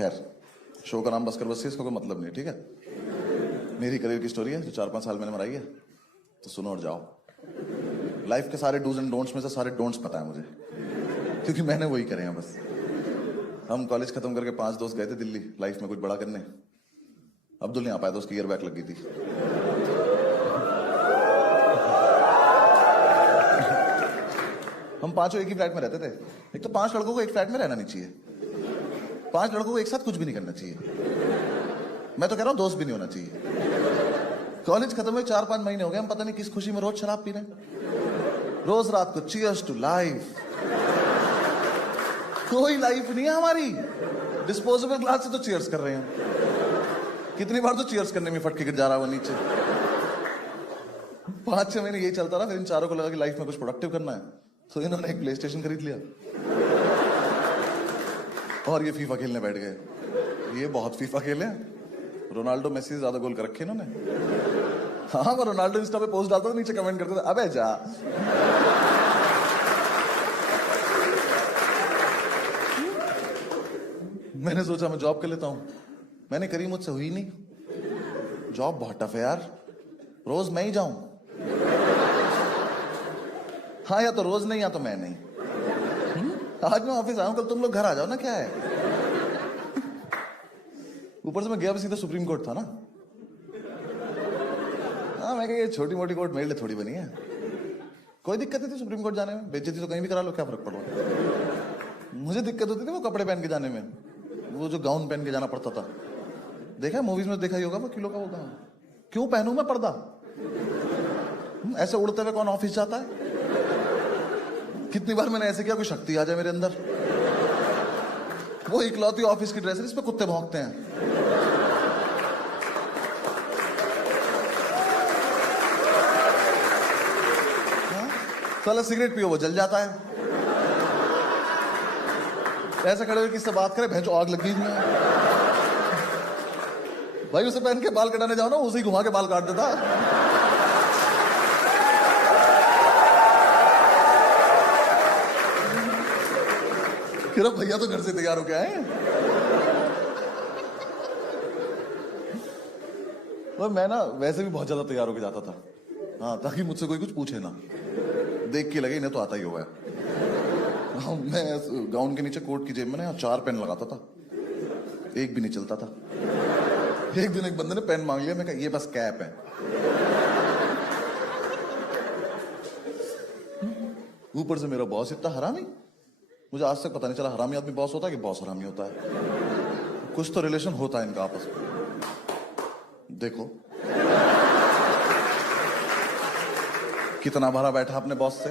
खैर, शो का नाम बस कर बस इसका कोई मतलब नहीं, ठीक है। मेरी करियर की स्टोरी है जो 4-5 साल मैंने मराई है, तो सुनो और जाओ। लाइफ के सारे डूज एंड डोंट्स में से सारे डोंट्स पता है मुझे, क्योंकि मैंने वही करे हैं बस। हम कॉलेज खत्म करके 5 दोस्त गए थे दिल्ली लाइफ में कुछ बड़ा करने। अब्दुल नहीं आ पाया था, उसकी ईयर बैक लग गई थी। हम पांचों एक ही फ्लैट में रहते थे। एक तो 5 लड़कों को एक फ्लैट में रहना नहीं चाहिए, 5 लड़कों को एक साथ कुछ भी नहीं करना चाहिए। मैं तो कह रहा हूं दोस्त भी नहीं होना चाहिए। कॉलेज खत्म हुए 4-5 महीने हो गए, हम पता नहीं किस खुशी में रोज शराब पी रहे हैं। रोज रात को चीयर्स टू लाइफ। कोई लाइफ नहीं है हमारी, डिस्पोजेबल ग्लास से तो चीयर्स कर रहे हैं। कितनी बार तो चीयर्स करने में फट के गिर जा रहा है वो नीचे। 5-6 महीने यही चलता रहा, फिर इन चारों को लगा कि लाइफ में कुछ प्रोडक्टिव करना है, तो इन्होंने एक प्ले स्टेशन खरीद लिया और ये फीफा खेलने बैठ गए। ये बहुत फीफा खेले, रोनाल्डो मेसी से ज्यादा गोल कर रखे इन्होंने। हाँ, मैं रोनाल्डो इंस्टा पे पोस्ट डालता था, नीचे कमेंट करते थे अबे जा। मैंने सोचा मैं जॉब कर लेता हूं, मैंने करी, मुझसे हुई नहीं। जॉब बहुत टफ है यार, रोज मैं ही जाऊं। हाँ, या तो रोज नहीं या तो मैं नहीं। आज मैं ऑफिस आया हूं, कल तुम लोग घर आ जाओ ना, क्या है। ऊपर से मैं गया भी सीधा सुप्रीम कोर्ट था ना। हाँ, मैं कहा ये छोटी मोटी कोर्ट मेरे लिए थोड़ी बनी है, कोई दिक्कत नहीं थी सुप्रीम कोर्ट जाने में। बेइज्जती तो कहीं भी करा लो, क्या फर्क पड़ रहा। मुझे दिक्कत होती थी वो कपड़े पहन के जाने में, वो जो गाउन पहन के जाना पड़ता था। देखा मूवीज में, देखा ही होगा वो किलो का वो गाउन। क्यों पहनूं मैं पर्दा? ऐसे उड़ते हुए कौन ऑफिस जाता है? कितनी बार मैंने ऐसे किया कोई शक्ति आ जाए मेरे अंदर। वो इकलौती ऑफिस की ड्रेस है, इस पे कुत्ते भौंकते हैं। साला सिगरेट पियो वो जल जाता है। ऐसे खड़े हुए किससे बात करे, भैंचो आग लगी इसमें। भाई उसे पहन के बाल कटाने जाओ ना, उसे ही घुमा के बाल काट देता। फिर भैया तो घर से तैयार हो के आए। और मैं ना वैसे भी बहुत ज्यादा तैयार होके जाता था, हाँ, ताकि मुझसे कोई कुछ पूछे ना, देख के लगे इन्हें तो आता ही होगा। मैं गाउन के नीचे कोट की जेब में ना 4 पेन लगाता था, एक भी नहीं चलता था। एक दिन एक बंदे ने पेन मांग लिया, मैं कहा ये बस कैप है। ऊपर से मेरा बॉस इतना हरामी, मुझे आज तक पता नहीं चला हरामी आदमी बॉस होता है कि बॉस हरामी होता है। कुछ तो रिलेशन होता है इनका आपस में। देखो कितना भरा बैठा अपने बॉस से।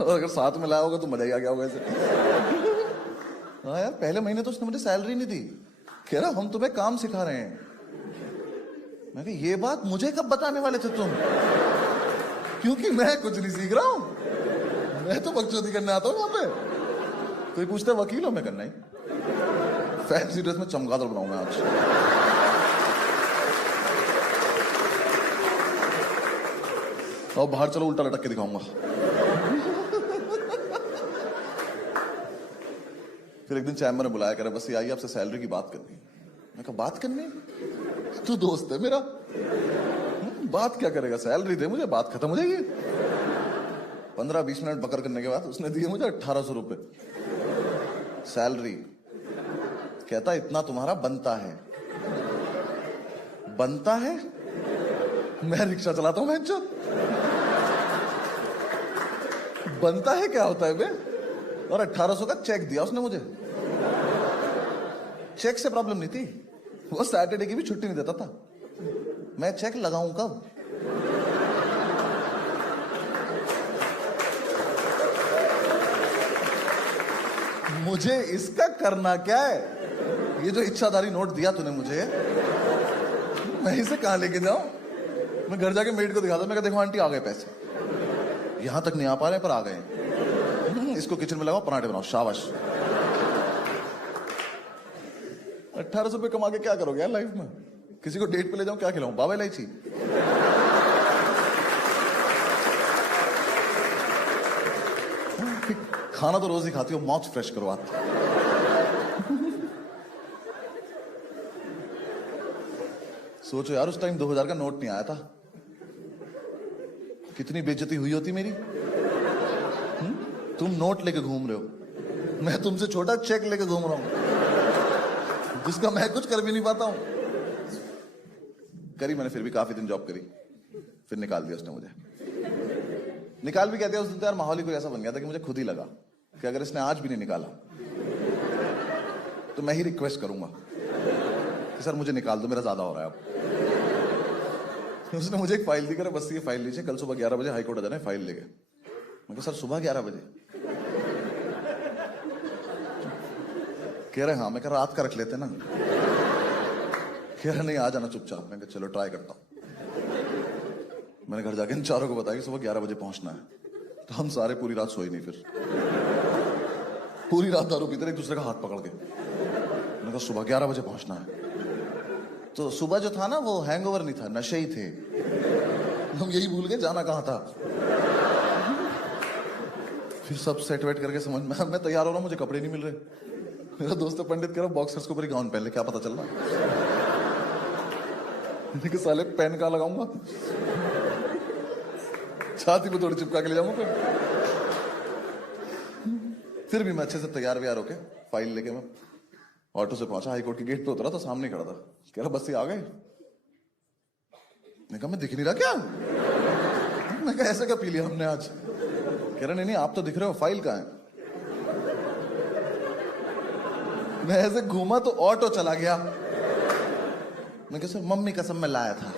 और अगर साथ में लाया होगा तो मजा ही आ गया होगा ऐसे। हाँ यार, पहले महीने तो उसने मुझे सैलरी नहीं दी, कह रहा हम तुम्हें काम सिखा रहे हैं। मैं कहा ये बात मुझे कब बताने वाले थे तुम, क्योंकि मैं कुछ नहीं सीख रहा हूं, मैं तो बकचोदी करने आता हूं वहां पे। कोई पूछता वकील हो, मैं करना ही फैंसी ड्रेस में चमगादड़ बनाऊंगा आज। और बाहर चलो उल्टा लटक के दिखाऊंगा। फिर एक दिन चैम्बर ने बुलाया, करे बस ये आइए आपसे सैलरी की बात करनी। मैं कहा बात करनी? तू दोस्त है मेरा, बात क्या करेगा, सैलरी दे मुझे, बात खत्म हो जाएगी। 15-20 मिनट बकर करने के बाद उसने दिए मुझे 1800 रुपए सैलरी। कहता इतना तुम्हारा बनता है। बनता है? मैं रिक्शा चलाता हूं बहनचोद। बनता है क्या होता है बे? और 1800 का चेक दिया उसने मुझे। चेक से प्रॉब्लम नहीं थी, वो सैटरडे की भी छुट्टी नहीं देता था। मैं चेक लगाऊं कब? मुझे इसका करना क्या है? ये जो इच्छाधारी नोट दिया तूने मुझे, मैं इसे कहां लेके जाऊं? मैं घर जाके मेड को दिखाता, मैं कहा देखो आंटी आ गए पैसे, यहां तक नहीं आ पा रहे पर आ गए। इसको किचन में लगाओ, पराठे बनाओ, शाबाश। 1800 रुपए कमा के क्या करोगे यार लाइफ में? किसी को डेट पे ले जाऊं, क्या खिलाऊं, बाबा इलायची? खाना तो रोज ही खाती हो, माउथ फ्रेश करो आप। सोचो यार, उस टाइम 2000 का नोट नहीं आया था, कितनी बेइज्जती हुई होती मेरी। तुम नोट लेके घूम रहे हो, मैं तुमसे छोटा चेक लेके घूम रहा हूं, जिसका मैं कुछ कर भी नहीं पाता हूं। करी मैंने, फिर भी काफी दिन जॉब करी, फिर निकाल दिया उसने मुझे। निकाल भी कहते हैं उस दिन तो यार माहौल ही कोई ऐसा बन गया था कि मुझे खुद ही लगा कि अगर इसने आज भी नहीं निकाला तो मैं ही रिक्वेस्ट करूंगा कि सर मुझे निकाल दो, मेरा ज्यादा हो रहा है अब। उसने मुझे एक फाइल दी, कर बस ये फाइल लीजिए, कल सुबह 11 बजे हाईकोर्ट आ जाना है फाइल लेके। मैं कहा सर सुबह 11 बजे? कह रहे हाँ। मैं कहा रात का रख लेते ना। कह रहे नहीं, आ जाना चुपचाप। मैं कहा चलो ट्राई करता हूं। मैंने घर जाके इन चारों को बताया कि सुबह 11 बजे पहुंचना है। तो हम सारे पूरी रात सोए नहीं, फिर पूरी रात दारू पीते रहे, एक दूसरे का हाथ पकड़ के। मैंने कहा सुबह 11 बजे पहुंचना है। तो सुबह जो था ना वो हैंगओवर नहीं था, नशे ही थे। हम यही भूल गए जाना कहां था। फिर सब सेट वेट करके समझ में, मैं तैयार हो रहा हूं, मुझे कपड़े नहीं मिल रहे। मेरा दोस्त पंडित कह रहा बॉक्सर्स के ऊपर गाउन पहन ले, क्या पता चल रहा। साले पेन कहां लगाऊंगा, छाती पे थोड़ी चिपका के ले जाऊंगा। फिर भी मैं अच्छे से तैयार व्यार होके फाइल लेके मैं ऑटो से पहुंचा, हाईकोर्ट के गेट पे उतरा तो सामने खड़ा था। कह रहा बस ये आ गए? मैं कहा मैं दिख नहीं रहा क्या? मैं कहा ऐसे क्या पी लिया हमने आज? कह रहा नहीं आप तो दिख रहे हो, फाइल कहां है? मैं ऐसे घूमा तो ऑटो चला गया। मैं कहा सर मम्मी कसम मैं लाया था।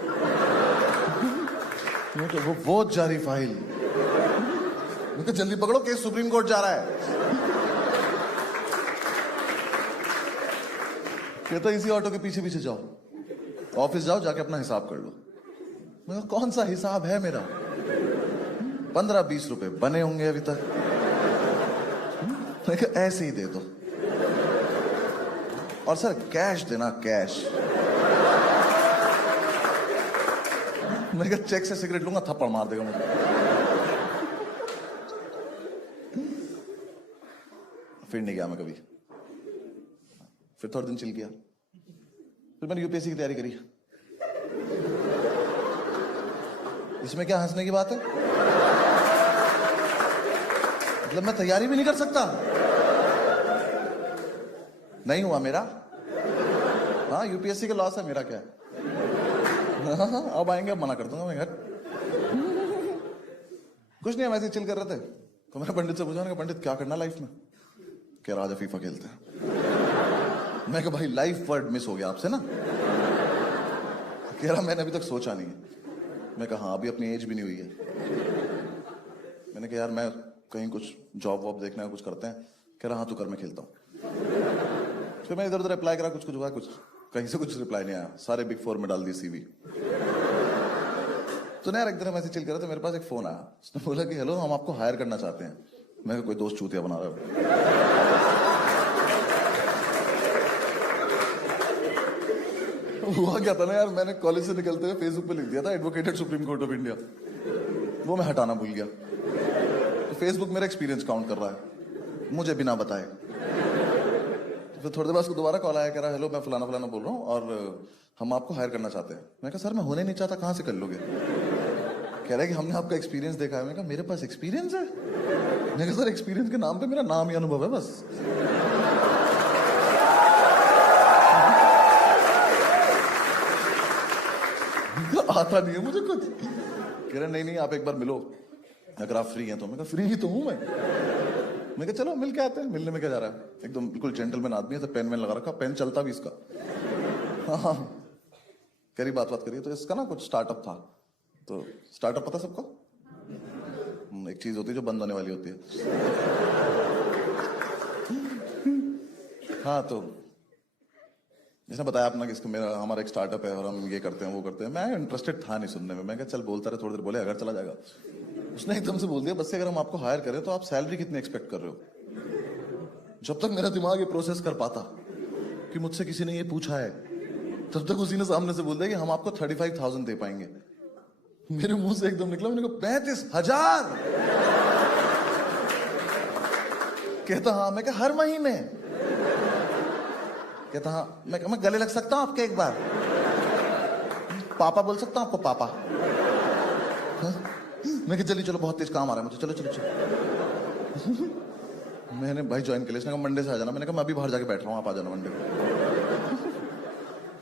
तो वो जा रही फाइल। मैं कहा जल्दी पकड़ो, केस सुप्रीम कोर्ट जा रहा है। कहता इसी ऑटो के पीछे पीछे जाओ, ऑफिस जाओ, जाके अपना हिसाब कर लो। मैं कहा कौन सा हिसाब है मेरा? 15-20 रुपए बने होंगे अभी तक। मैं कहा ऐसे ही दे दो, और सर कैश देना, कैश। मैं कहा चेक से सिगरेट लूंगा, थप्पड़ मार देगा मुझे। फिर नहीं गया मैं कभी। फिर थोड़े दिन चिल किया। फिर मैंने यूपीएससी की तैयारी करी। इसमें क्या हंसने की बात है? मतलब मैं तैयारी भी नहीं कर सकता? नहीं हुआ मेरा। हाँ यूपीएससी का लॉस है, मेरा क्या है? हाँ, अब आएंगे, अब मना कर दूंगा मैं घर। कुछ नहीं, हम ऐसे चिल कर रहे थे तो मैंने पंडित से पूछा, पंडित क्या करना लाइफ में? कह रहा आज फीफा खेलते हैं। मैं कहा भाई लाइफ वर्ड मिस हो गया आपसे ना। कह रहा मैंने अभी तक सोचा नहीं है। मैं कहा हाँ, अभी अपनी एज भी नहीं हुई है। मैंने कहा यार मैं कहीं कुछ जॉब वॉब देखना है, कुछ करते हैं। कह रहा हाँ तू कर, मैं खेलता हूँ। फिर मैं इधर उधर अप्लाई करा, कुछ हुआ, कुछ कहीं से कुछ रिप्लाई नहीं आया। सारे बिग 4 में डाल दी सीवी। तो ना यार एक दिन हम ऐसे चिल कर रहे थे, मेरे पास एक फोन आया। उसने बोला कि हेलो हम आपको हायर करना चाहते हैं। मैं कोई दोस्त चूतिया बना रहा हूं। हुआ क्या था ना यार, मैंने कॉलेज से निकलते हुए फेसबुक पे लिख दिया था advocated supreme court of India. वो मैं हटाना भूल गया। तो फेसबुक मेरा एक्सपीरियंस काउंट कर रहा है मुझे बिना बताए। फिर थोड़ी देर बाद उसको दोबारा कॉल आया, कह रहा हेलो मैं फलाना फलाना बोल रहा हूँ और हम आपको हायर करना चाहते हैं। मैं कहा सर मैं होने नहीं चाहता, कहाँ से कर लोगे? कह रहा है कि हमने आपका एक्सपीरियंस देखा है। मैं कहा मेरे पास एक्सपीरियंस है? मैं कहा सर एक्सपीरियंस के नाम पे मेरा नाम ही अनुभव है बस। आता नहीं है मुझे कुछ। कह रहे नहीं आप एक बार मिलो अगर आप फ्री हैं तो। मैं कहा फ्री ही तो हूं मैं कहा चलो मिल के आते हैं। मिलने में क्या जा रहा है, एकदम बिल्कुल जेंटलमैन आदमी है, तो पेन लगा रखा, पेन चलता भी इसका। हाँ करी बात करिए। तो इसका ना कुछ स्टार्टअप था। तो स्टार्टअप पता सबको? एक चीज होती है जो बंद होने वाली होती है। हाँ तो इसने बताया अपना कि इसको हमारा एक स्टार्टअप है और हम ये करते हैं वो करते हैं। मैं इंटरेस्टेड था नहीं सुनने में। मैं कहा चल बोलता रहे, थोड़ी देर बोले अगर चला जाएगा। उसने एकदम से बोल दिया बस से अगर हम आपको हायर करें तो आप सैलरी कितनी एक्सपेक्ट कर रहे हो? जब तक मेरा दिमाग ये प्रोसेस कर पाता कि मुझसे किसी ने ये पूछा है, तब तक उसी ने सामने से बोल दिया कि हम आपको 35,000 दे पाएंगे। मेरे मुंह से एकदम निकला, मैंने कहा 35,000? कहता हाँ। मैं कहा हर महीने? कहता हाँ। मैं गले लग सकता हूं आपके एक बार? पापा बोल सकता हूँ आपको, पापा? हाँ? मैं कि चलिए चलो, बहुत तेज काम आ रहा है मुझे, चलो चलो चलो। मैंने भाई ज्वाइन कर लिया, उसने कहा मंडे से आ जाना। मैंने कहा मैं अभी बाहर जाके बैठ रहा हूँ, आप आ जाना मंडे को।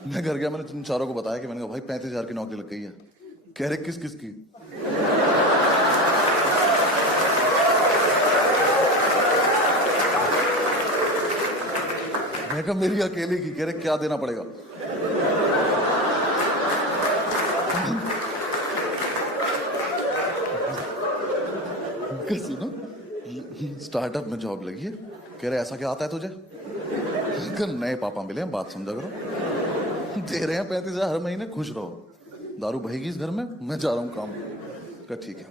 मैं घर गया, मैंने इन चारों को बताया कि मैंने कहा भाई 35,000 की नौकरी लग गई है। कह रहे किस किस की? मैं कहा मेरी अकेले की। कह रहे क्या देना पड़ेगा? सुनो, स्टार्टअप में जॉब लगी है। कह रहे ऐसा क्या आता है तुझे? नए पापा मिले हैं, बात समझा करो। दे रहे हैं 35,000 हर महीने, खुश रहो। दारू बहेगी इस घर में, मैं जा रहा हूँ काम। कहा ठीक है,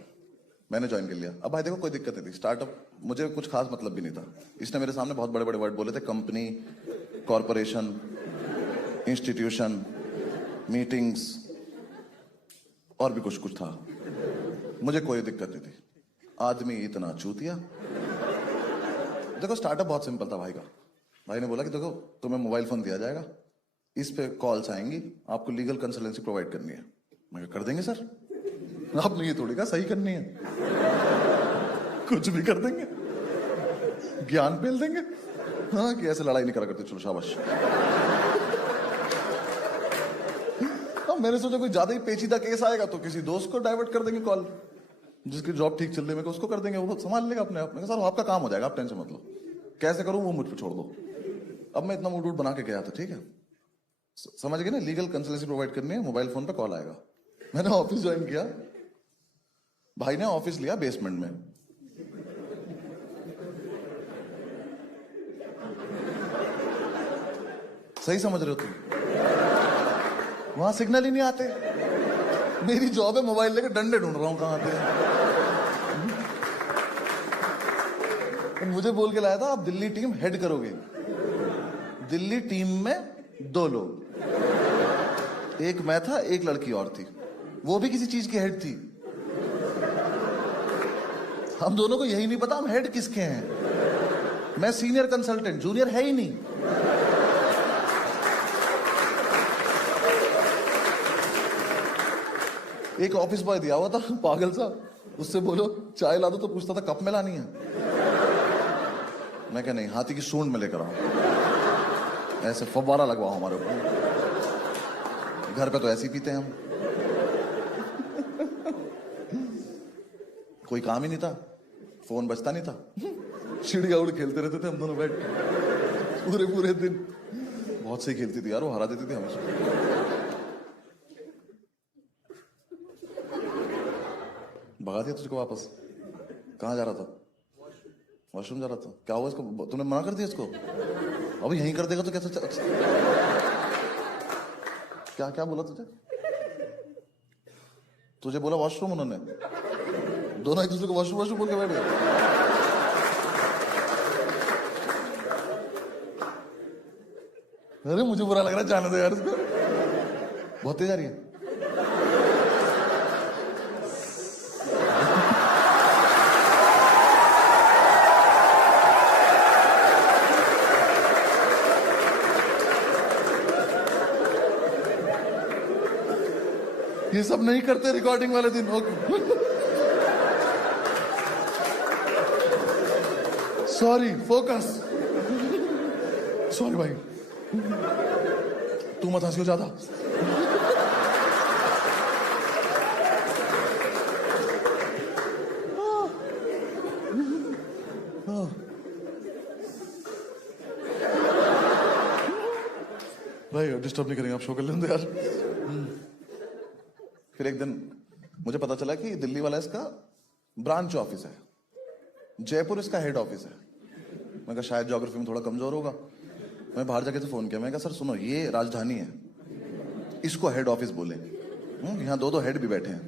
मैंने ज्वाइन कर लिया। अब भाई देखो कोई दिक्कत नहीं थी, स्टार्टअप मुझे कुछ खास मतलब भी नहीं था। इसने मेरे सामने बहुत बड़े बड़े वर्ड बोले थे, कंपनी, कॉरपोरेशन, इंस्टीट्यूशन, मीटिंग्स और भी कुछ कुछ था। मुझे कोई दिक्कत नहीं थी। आदमी इतना चूतिया। देखो स्टार्टअप बहुत सिंपल था भाई का। भाई ने बोला कि देखो तुम्हें मोबाइल फोन दिया जाएगा, इस पे कॉल्स आएंगी, आपको लीगल कंसल्टेंसी प्रोवाइड करनी है। मैं कर देंगे सर। आपने ये थोड़ी कहा सही करनी है, कुछ भी कर देंगे, ज्ञान पेल देंगे। हाँ कि ऐसे लड़ाई नहीं करा करते, चलो शाबाश। मैंने सोचा कोई ज्यादा ही पेचीदा केस आएगा तो किसी दोस्त को डाइवर्ट कर देंगे कॉल, जिसकी जॉब ठीक चल रही है, उसको कर देंगे, वो संभाल लेगा अपने आप में। सर आपका काम हो जाएगा, आप टेंशन मत लो, कैसे करूं वो मुझ पर छोड़ दो। अब मैं इतना मूड वूड बना के गया था, ठीक है, समझ गए ना, लीगल कंसल्टेंसी प्रोवाइड करनी है, मोबाइल फोन पे कॉल आएगा। मैंने ऑफिस ज्वाइन किया, भाई ने ऑफिस लिया बेसमेंट में। सही समझ रहे हो तुम? वहां सिग्नल ही नहीं आते। मेरी जॉब है मोबाइल लेके डंडे ढूंढ रहा हूं कहां आते हैं। मुझे बोल के लाया था आप दिल्ली टीम हेड करोगे। दिल्ली टीम में 2 लोग, एक मैं था, एक लड़की और थी, वो भी किसी चीज की हेड थी। हम दोनों को यही नहीं पता हम हेड किसके हैं। मैं सीनियर कंसल्टेंट, जूनियर है ही नहीं। एक ऑफिस बॉय दिया हुआ था पागल सा, उससे बोलो चाय ला दो तो पूछता था कप में लानी है। मैं क्या नहीं, हाथी की सूंड में लेकर आऊं, ऐसे फव्वारा लगवाओ हमारे ऊपर। घर पे तो ऐसे ही पीते हैं हम। कोई काम ही नहीं था, फोन बजता नहीं था, चिड़िया उड़ खेलते रहते थे हम दोनों बैठ पूरे पूरे दिन। बहुत सही खेलती थी यार वो, हरा देती थी हमेशा। भगा दिया तुझको वापस? कहाँ जा रहा था? वॉशरूम जा रहा था। क्या हुआ इसको? तूने मना कर दिया इसको? अब यहीं कर देगा तो कैसे क्या क्या बोला तुझे? तुझे बोला वॉशरूम उन्होंने? दोनों एक दूसरे को वॉशरूम वॉशरूम बोल के बैठ गए। अरे मुझे बुरा लग रहा है, जाने दो यार इसको, बहुत तेज आ रही है। ये सब नहीं करते रिकॉर्डिंग वाले दिन। Sorry, focus. सॉरी भाई, तू मत हंसियो ज्यादा। भाई डिस्टर्ब नहीं करेंगे, आप शो कर लेंगे यार। फिर एक दिन मुझे पता चला कि दिल्ली वाला इसका ब्रांच ऑफिस है, जयपुर इसका हेड ऑफिस है। मैं कहा शायद ज्योग्राफी में थोड़ा कमजोर होगा। मैं बाहर जाके तो फोन किया, मैं कहा सर सुनो, ये राजधानी है, इसको हेड ऑफिस बोले। यहाँ 2 हेड भी बैठे हैं।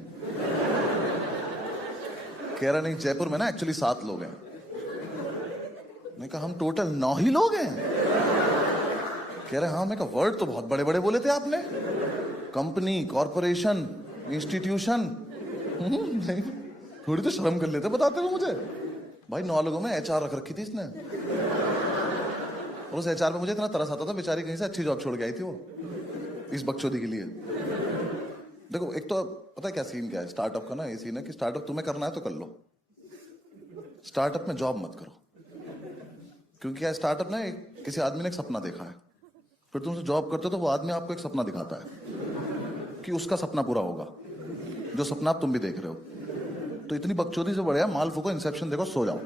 कह रहा नहीं, जयपुर में ना एक्चुअली 7 लोग हैं। मैं कहा हम टोटल 9 ही लोग हैं। कह रहे हाँ। मैं कहा वर्ड तो बहुत बड़े बड़े बोले थे आपने, कंपनी, कॉरपोरेशन, इंस्टीट्यूशन। नहीं, थोड़ी तो शर्म कर लेते बताते हुए मुझे। भाई 9 लोगों में HR रख रखी थी इसने, और उस HR पे मुझे इतना तरस आता था, बेचारी कहीं से अच्छी जॉब छोड़ के आई थी वो इस बकचोदी के लिए। देखो एक तो पता है क्या सीन क्या है स्टार्टअप का ना, ये सीन है कि स्टार्टअप तुम्हें करना है तो कर लो, स्टार्टअप में जॉब मत करो। क्योंकि क्या स्टार्टअप ना किसी आदमी ने एक सपना देखा है, फिर तुमसे जॉब करते हो तो वो आदमी आपको एक सपना दिखाता है कि उसका सपना पूरा होगा, जो सपना आप तुम भी देख रहे हो। तो इतनी बकचोदी से बढ़िया माल फूको, इंसेप्शन देखो, सो जाओ।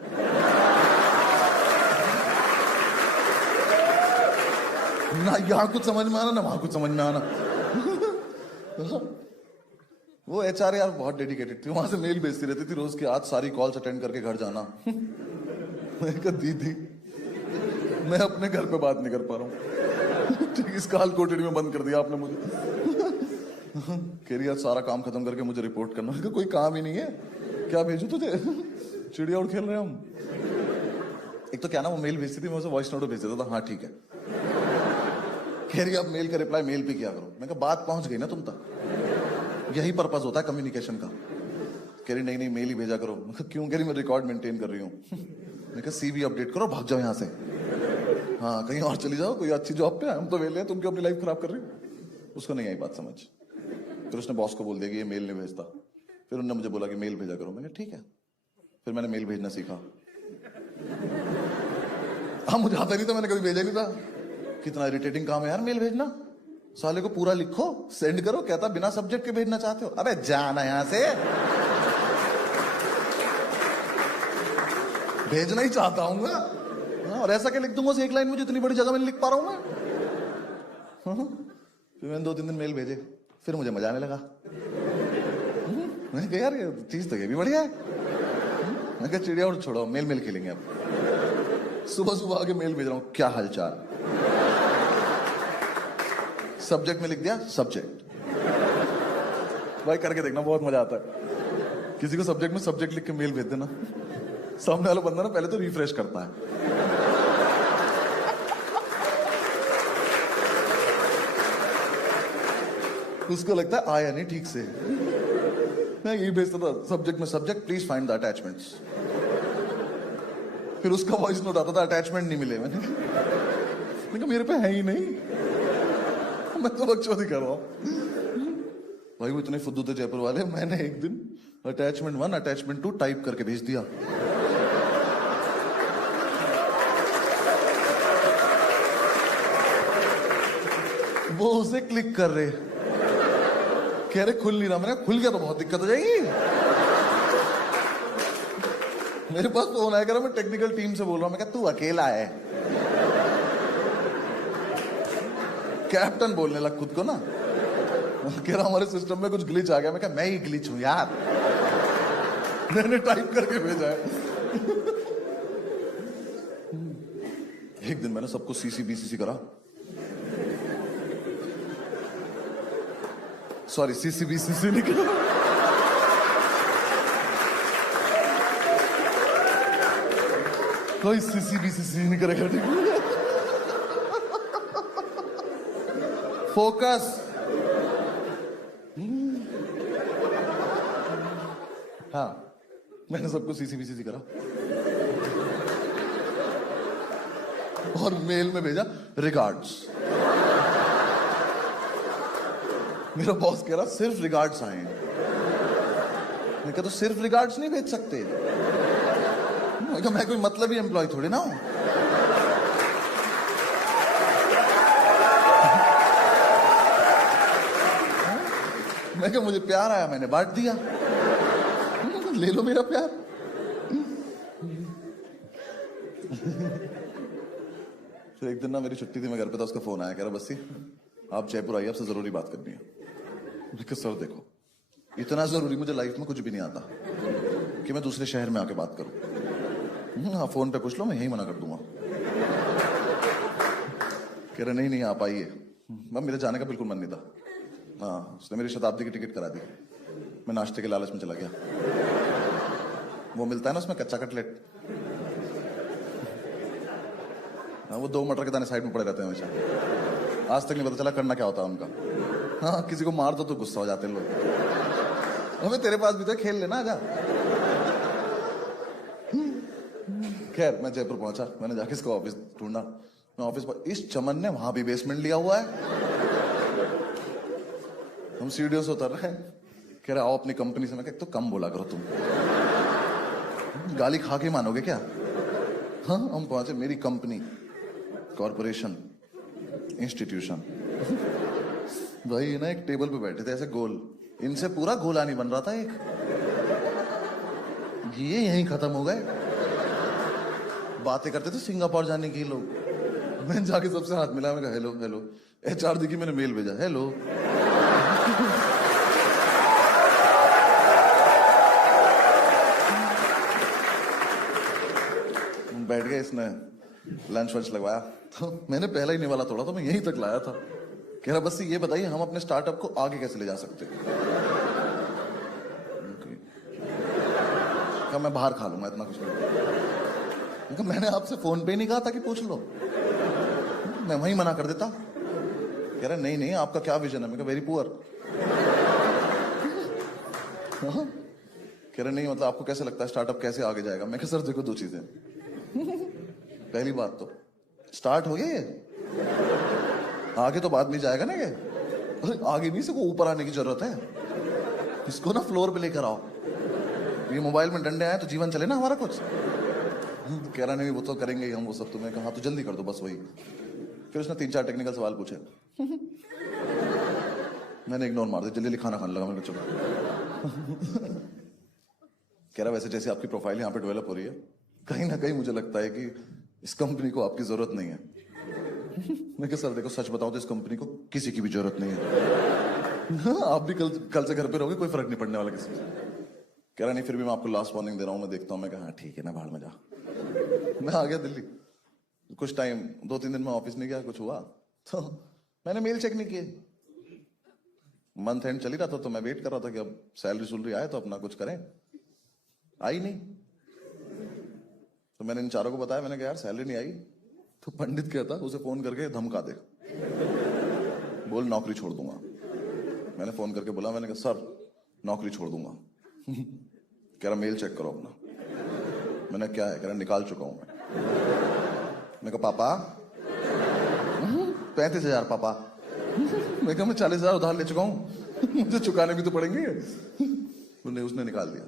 ना यहाँ कुछ समझ में आना ना वहां कुछ समझ में आना। वो एचआर यार बहुत डेडिकेटेड थी, वहां से मेल भेजती रहती थी रोज की, आज सारी कॉल्स अटेंड करके घर जाना। मैं कहा दीदी मैं अपने घर पे बात नहीं कर पा रहा हूँ। ठीक, इस काल कोठड़ी में बंद कर दिया आपने मुझे। कह रही यार सारा काम खत्म करके मुझे रिपोर्ट करना है। कोई काम ही नहीं है, क्या भेजू तुझे? चिड़िया उड़ खेल रहे हैं हम। एक तो क्या ना वो मेल भेजती थी, मैं उसे वॉइस नोट भेज देता था, हाँ ठीक है। कह रही आप मेल का रिप्लाई मेल पे किया करो। मैं कहा बात पहुंच गई ना तुम तक, यही पर्पस होता है कम्युनिकेशन का। कह रही नहीं नहीं मेल ही भेजा करो। मैं कहा क्यों? कह रही मैं रिकॉर्ड मेंटेन कर रही हूँ। मैं कहा सीवी अपडेट करो, भाग जाओ यहाँ से, हाँ कहीं और चली जाओ, कोई अच्छी जॉब पे, हम तो वेले हैं, तुम क्यों अपनी लाइफ खराब कर रही हो? उसको नहीं आई बात समझ। फिर उसने बॉस को बोल दिया कि ये मेल नहीं भेजता। फिर उन्होंने मुझे बोला कि मेल भेजा करो। मैंने ठीक है, फिर मैंने मेल भेजना सीखा। हाँ मुझे आता नहीं था, मैंने कभी भेजा नहीं था। कितना इरिटेटिंग काम है यार मेल भेजना। साले को पूरा लिखो सेंड करो, कहता बिना सब्जेक्ट के भेजना चाहते हो, अबे जाना यहां से। भेजना ही चाहता हूँ और ऐसा क्या लिख दूंगा उसे एक लाइन में, जितनी बड़ी जगह में लिख पा रहा हूं मैं। फिर मैंने 2-3 दिन मेल भेजे, फिर मुझे मजा आने लगा। मैंने कहा यार ये चीज तो ये भी बढ़िया है। मैं कहा चिड़िया और छोड़ो, मेल मेल खेलेंगे अब। सुबह सुबह आके मेल भेज रहा हूँ, क्या हालचाल। सब्जेक्ट में लिख दिया सब्जेक्ट। भाई करके देखना, बहुत मजा आता है। किसी को सब्जेक्ट में सब्जेक्ट लिख के मेल भेज देना, सामने वाला बंदा ना पहले तो रिफ्रेश करता है। उसको लगता है आया नहीं ठीक से। मैं यही भेजता था सब्जेक्ट में subject please find the attachments. फिर उसका वॉइस नोट आता था अटैचमेंट नहीं मिले। मैंने कहा मेरे पे है ही नहीं, मैं तो बकचोदी कर रहा हूं। भाई वो इतने फुद्दू थे जयपुर वाले, मैंने एक दिन अटैचमेंट 1 अटैचमेंट 2 टाइप करके भेज दिया। वो उसे क्लिक कर रहे, कह रहे खुल नहीं रहा। मैंने खुल गया तो बहुत दिक्कत हो जाएगी। मेरे पास फोन आया, कह रहा मैं टेक्निकल टीम से बोल रहा हूं। मैं कहा तू अकेला है? कैप्टन बोलने लग खुद को ना। कह रहा हमारे सिस्टम में कुछ ग्लिच आ गया। मैं कहा मैं ही ग्लिच हूं यार, मैंने टाइप करके भेजा है। एक दिन मैंने सबको सीसी बीसीसी करा, सॉरी सीसी बीसीसी नहीं करा, कोई सीसी बीसीसी नहीं करेगा। ठीक है, फोकस। हाँ मैंने सबको सीसी बीसीसी करा और मेल में भेजा रिगार्ड्स। मेरा बॉस कह रहा सिर्फ रिगार्ड्स आए हैं। मैं कहा तो सिर्फ रिगार्ड्स नहीं भेज सकते। मैं कहा मैं कोई मतलब ही एम्प्लॉय थोड़ी ना हूं। मैं कहा मुझे प्यार आया, मैंने बांट दिया, ले लो मेरा प्यार। फिर एक दिन ना मेरी छुट्टी थी, मैं घर पे था, उसका फोन आया, कह रहा बस्सी आप जयपुर आइए, आपसे जरूरी बात करनी है। मैं कहा सर देखो इतना जरूरी मुझे लाइफ में कुछ भी नहीं आता कि मैं दूसरे शहर में आके बात करूं। हाँ फोन पे पूछ लो, मैं यही मना कर दूंगा। कह रहे नहीं नहीं आप आइए। मेरे जाने का बिल्कुल मन नहीं था। हाँ उसने मेरी शताब्दी की टिकट करा दी। मैं नाश्ते के लालच में चला गया। वो मिलता है ना उसमें कच्चा कटलेट, हाँ वो 2 मटर के दाने साइड में पड़े रहते हैं हमेशा। आज तक नहीं पता चला करना क्या होता है उनका। हाँ किसी को मार दो तो गुस्सा हो जाते हैं लोग। हमें तेरे पास भी तो खेल लेना आजा। खैर मैं जयपुर पहुंचा, मैंने जाके इसका ऑफिस ढूंढा। मैं ऑफिस पर, इस चमन ने वहां भी बेसमेंट लिया हुआ है। हम सीढ़ियों से उतर रहे हैं, कह रहा आओ अपनी कंपनी से। मैं कहा तो कम बोला करो तुम, गाली खा के मानोगे क्या? हाँ, हम पहुंचे मेरी कंपनी, कॉरपोरेशन, इंस्टीट्यूशन। भाई ना एक टेबल पे बैठे थे ऐसे गोल, इनसे पूरा गोला नहीं बन रहा था एक, ये यहीं खत्म हो गए। बातें करते थे सिंगापुर जाने की लोग। मैंने जाके सबसे हाथ मिला, मैंने कहा हेलो हेलो। HR देखी, मैंने मेल भेजा, हेलो। बैठ गए, इसने लंच वंच लगवाया, तो मैंने पहला ही निवाला तोड़ा, तो मैं यहीं तक लाया था। कह रहा बस ये बताइए हम अपने स्टार्टअप को आगे कैसे ले जा सकते हैं। कहा मैं बाहर खा लूंगा, इतना कुछ नहीं। मैंने आपसे फोन पे नहीं कहा था कि पूछ लो, मैं वहीं मना कर देता। कह रहा नहीं नहीं आपका क्या विजन है? मैं कहा वेरी पुअर। कह रहे नहीं मतलब आपको कैसे लगता है स्टार्टअप कैसे आगे जाएगा? मैं कहा सर देखो दो चीजें, पहली बात तो स्टार्ट हो गया ये, आगे तो बाद में जाएगा ना, ये आगे नहीं, इसको ऊपर आने की जरूरत है, इसको ना फ्लोर पे लेकर आओ। ये मोबाइल में डंडे आए तो जीवन चले ना हमारा कुछ। कह रहा नहीं वो तो करेंगे ही हम वो सब। तुम्हें कहा तो जल्दी कर दो बस वही। फिर उसने 3-4 टेक्निकल सवाल पूछे, मैंने इग्नोर मार दिया, जल्दी जल्दी खाना खाने लगा। मैंने चुप। कह रहा वैसे जैसे आपकी प्रोफाइल यहाँ पे डेवलप हो रही है, कहीं ना कहीं मुझे लगता है कि इस कंपनी को आपकी जरूरत नहीं है। मैं कहा सर देखो सच बताऊं तो इस कंपनी को किसी की भी जरूरत नहीं है। आप भी कल से घर पे रहोगे, कोई फर्क नहीं पड़ने वाला किसी से। कह रहा नहीं फिर भी मैं आपको लास्ट वार्निंग दे रहा हूं, मैं देखता हूं। मैं कहा हाँ ठीक है ना, बाहर में जा। मैं आ गया दिल्ली। कुछ टाइम 2-3 दिन में ऑफिस नहीं गया, कुछ हुआ तो मैंने मेल चेक नहीं किए। मंथ एंड चल ही रहा था, तो मैं वेट कर रहा था कि अब सैलरी आए तो अपना कुछ करें। आई नहीं, तो मैंने इन चारों को बताया, मैंने कहा यार सैलरी नहीं आई। तो पंडित कहता उसे फोन करके धमका दे, बोल नौकरी छोड़ दूंगा। मैंने फोन करके बोला, मैंने कहा सर नौकरी छोड़ दूंगा। कह रहा मेल चेक करो अपना। मैंने क्या है? कह रहा निकाल चुका हूं मैं कहा पापा 35,000 पापा। मैं कहा मैं 40,000 उधार ले चुका हूं, मुझे चुकाने भी तो पड़ेंगे। उसने निकाल दिया।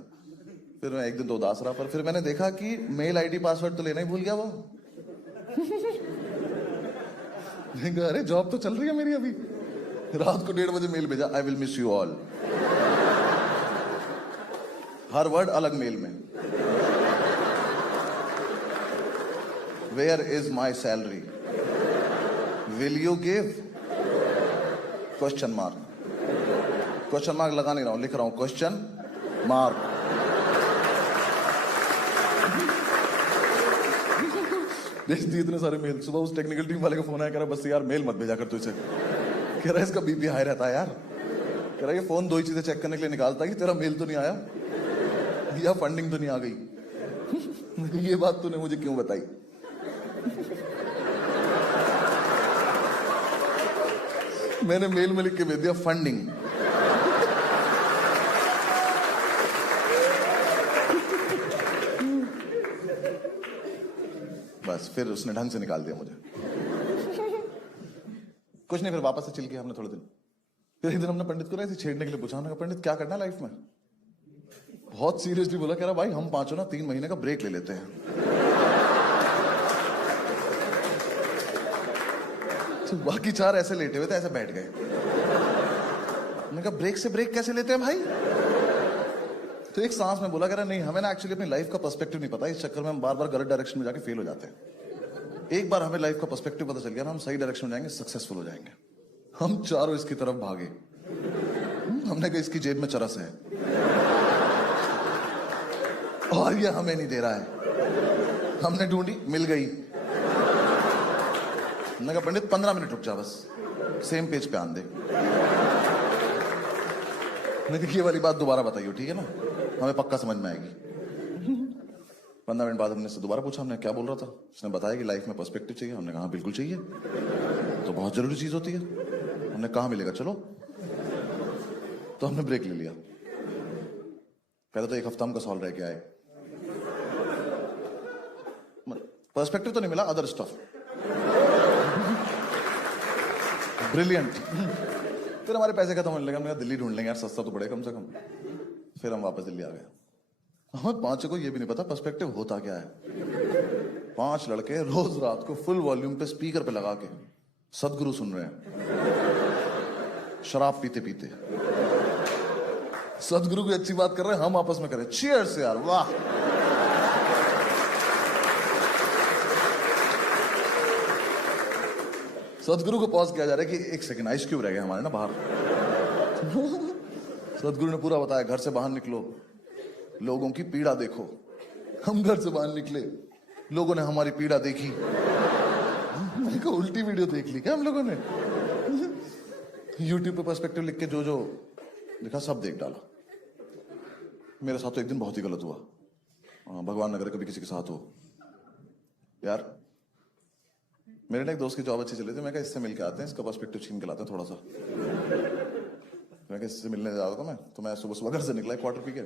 फिर मैं एक दिन तो उदास रहा, पर फिर मैंने देखा कि मेल आईडी पासवर्ड तो लेना ही भूल गया वो। अरे जॉब तो चल रही है मेरी अभी। रात को 1:30 बजे मेल भेजा, I will miss you all. हर वर्ड अलग मेल में। Where is my salary? Will you give? Question mark. Question mark लगा नहीं रहा हूं, लिख रहा हूं क्वेश्चन मार्क। देखती इतने सारे मेल। सुबह उस टेक्निकल टीम वाले का फोन आया, कह रहा बस यार मेल मत भेजा कर तू इसे। कह रहा इसका बीपी हाई रहता है यार। कह रहा ये फोन 2 ही चीजें चेक करने के लिए निकालता है कि तेरा मेल तो नहीं आया या फंडिंग तो नहीं आ गई। ये बात तूने मुझे क्यों बताई? मैंने मेल में लिख के भेज दिया फंडिंग। बस फिर उसने ढंग से निकाल दिया मुझे। कुछ नहीं, फिर वापस से चिल किया हमने थोड़े दिन। फिर एक दिन हमने पंडित को ना ऐसे छेड़ने के लिए पूछा, हमने कहा पंडित क्या करना है लाइफ में? बहुत सीरियसली बोला, कह रहा भाई हम पांचों ना 3 महीने का ब्रेक ले लेते हैं। तो बाकी 4 ऐसे लेटे हुए थे, ऐसे बैठ गए। मैंने कहा ब्रेक से ब्रेक कैसे लेते हैं भाई? तो एक सांस में बोला, कह रहा नहीं हमें ना एक्चुअली अपनी लाइफ का पर्सपेक्टिव नहीं पता, इस चक्कर में हम बार बार गलत डायरेक्शन में जाके फेल हो जाते हैं। एक बार हमें लाइफ का पर्सपेक्टिव पता चल गया ना, हम सही डायरेक्शन में जाएंगे, सक्सेसफुल हो जाएंगे। हम चारों इसकी तरफ भागे। हमने कहा इसकी जेब में चरस है और ये हमें नहीं दे रहा है। हमने ढूंढी, मिल गई। मैंने कहा पंडित 15 मिनट रुक जा, बस सेम पेज पे आन दे। मैं ये वाली बात दोबारा बताइए, ठीक है ना, हमें पक्का समझ में आएगी। 15 मिनट बाद हमने इससे दोबारा पूछा, हमने क्या बोल रहा था? उसने बताया कि लाइफ में पर्सपेक्टिव चाहिए। हमने कहा बिल्कुल चाहिए, तो बहुत जरूरी चीज होती है। हमने कहा मिलेगा, चलो। तो हमने ब्रेक ले लिया। पहले तो 1 हफ्ता हमको सॉल्व रह के आए। पर्सपेक्टिव तो नहीं मिला, अदर स्टफ ब्रिलियंट। फिर हमारे पैसे खत्म होने लगे, हमने कहा दिल्ली ढूंढ लेंगे यार, सस्ता तो पड़े कम से कम। फिर हम वापस दिल्ली आ गए। हमें पांचों को ये भी नहीं पता पर्सपेक्टिव होता क्या है। 5 लड़के रोज रात को फुल वॉल्यूम पे स्पीकर पे लगा के सदगुरु सुन रहे हैं, शराब पीते पीते सदगुरु की अच्छी बात कर रहे हैं, हम आपस में करें चीयर्स यार, वाह। सदगुरु को पॉज किया जा रहा है कि 1 सेकंड, आइस क्यूब रह गए हमारे ना बाहर। सदगुरु ने पूरा बताया, घर से बाहर निकलो, लोगों की पीड़ा देखो। हम घर से बाहर निकले, लोगों ने हमारी पीड़ा देखी। मैंने कहा उल्टी वीडियो देख ली क्या हम लोगों ने? यूट्यूब पे पर्सपेक्टिव लिख के जो जो लिखा सब देख डाला। मेरे साथ तो एक दिन बहुत ही गलत हुआ। भगवान न करे कभी किसी के साथ हो। यार मेरे ना एक दोस्त की जॉब अच्छी चली थी, मैं कहा इससे मिल के आते हैं, इसका पर्सपेक्टिव छीन के लाते हैं थोड़ा सा। मैं इससे मिलने जा रहा था मैं, तो मैं सुबह सुबह घर से निकला क्वार्टर पी के।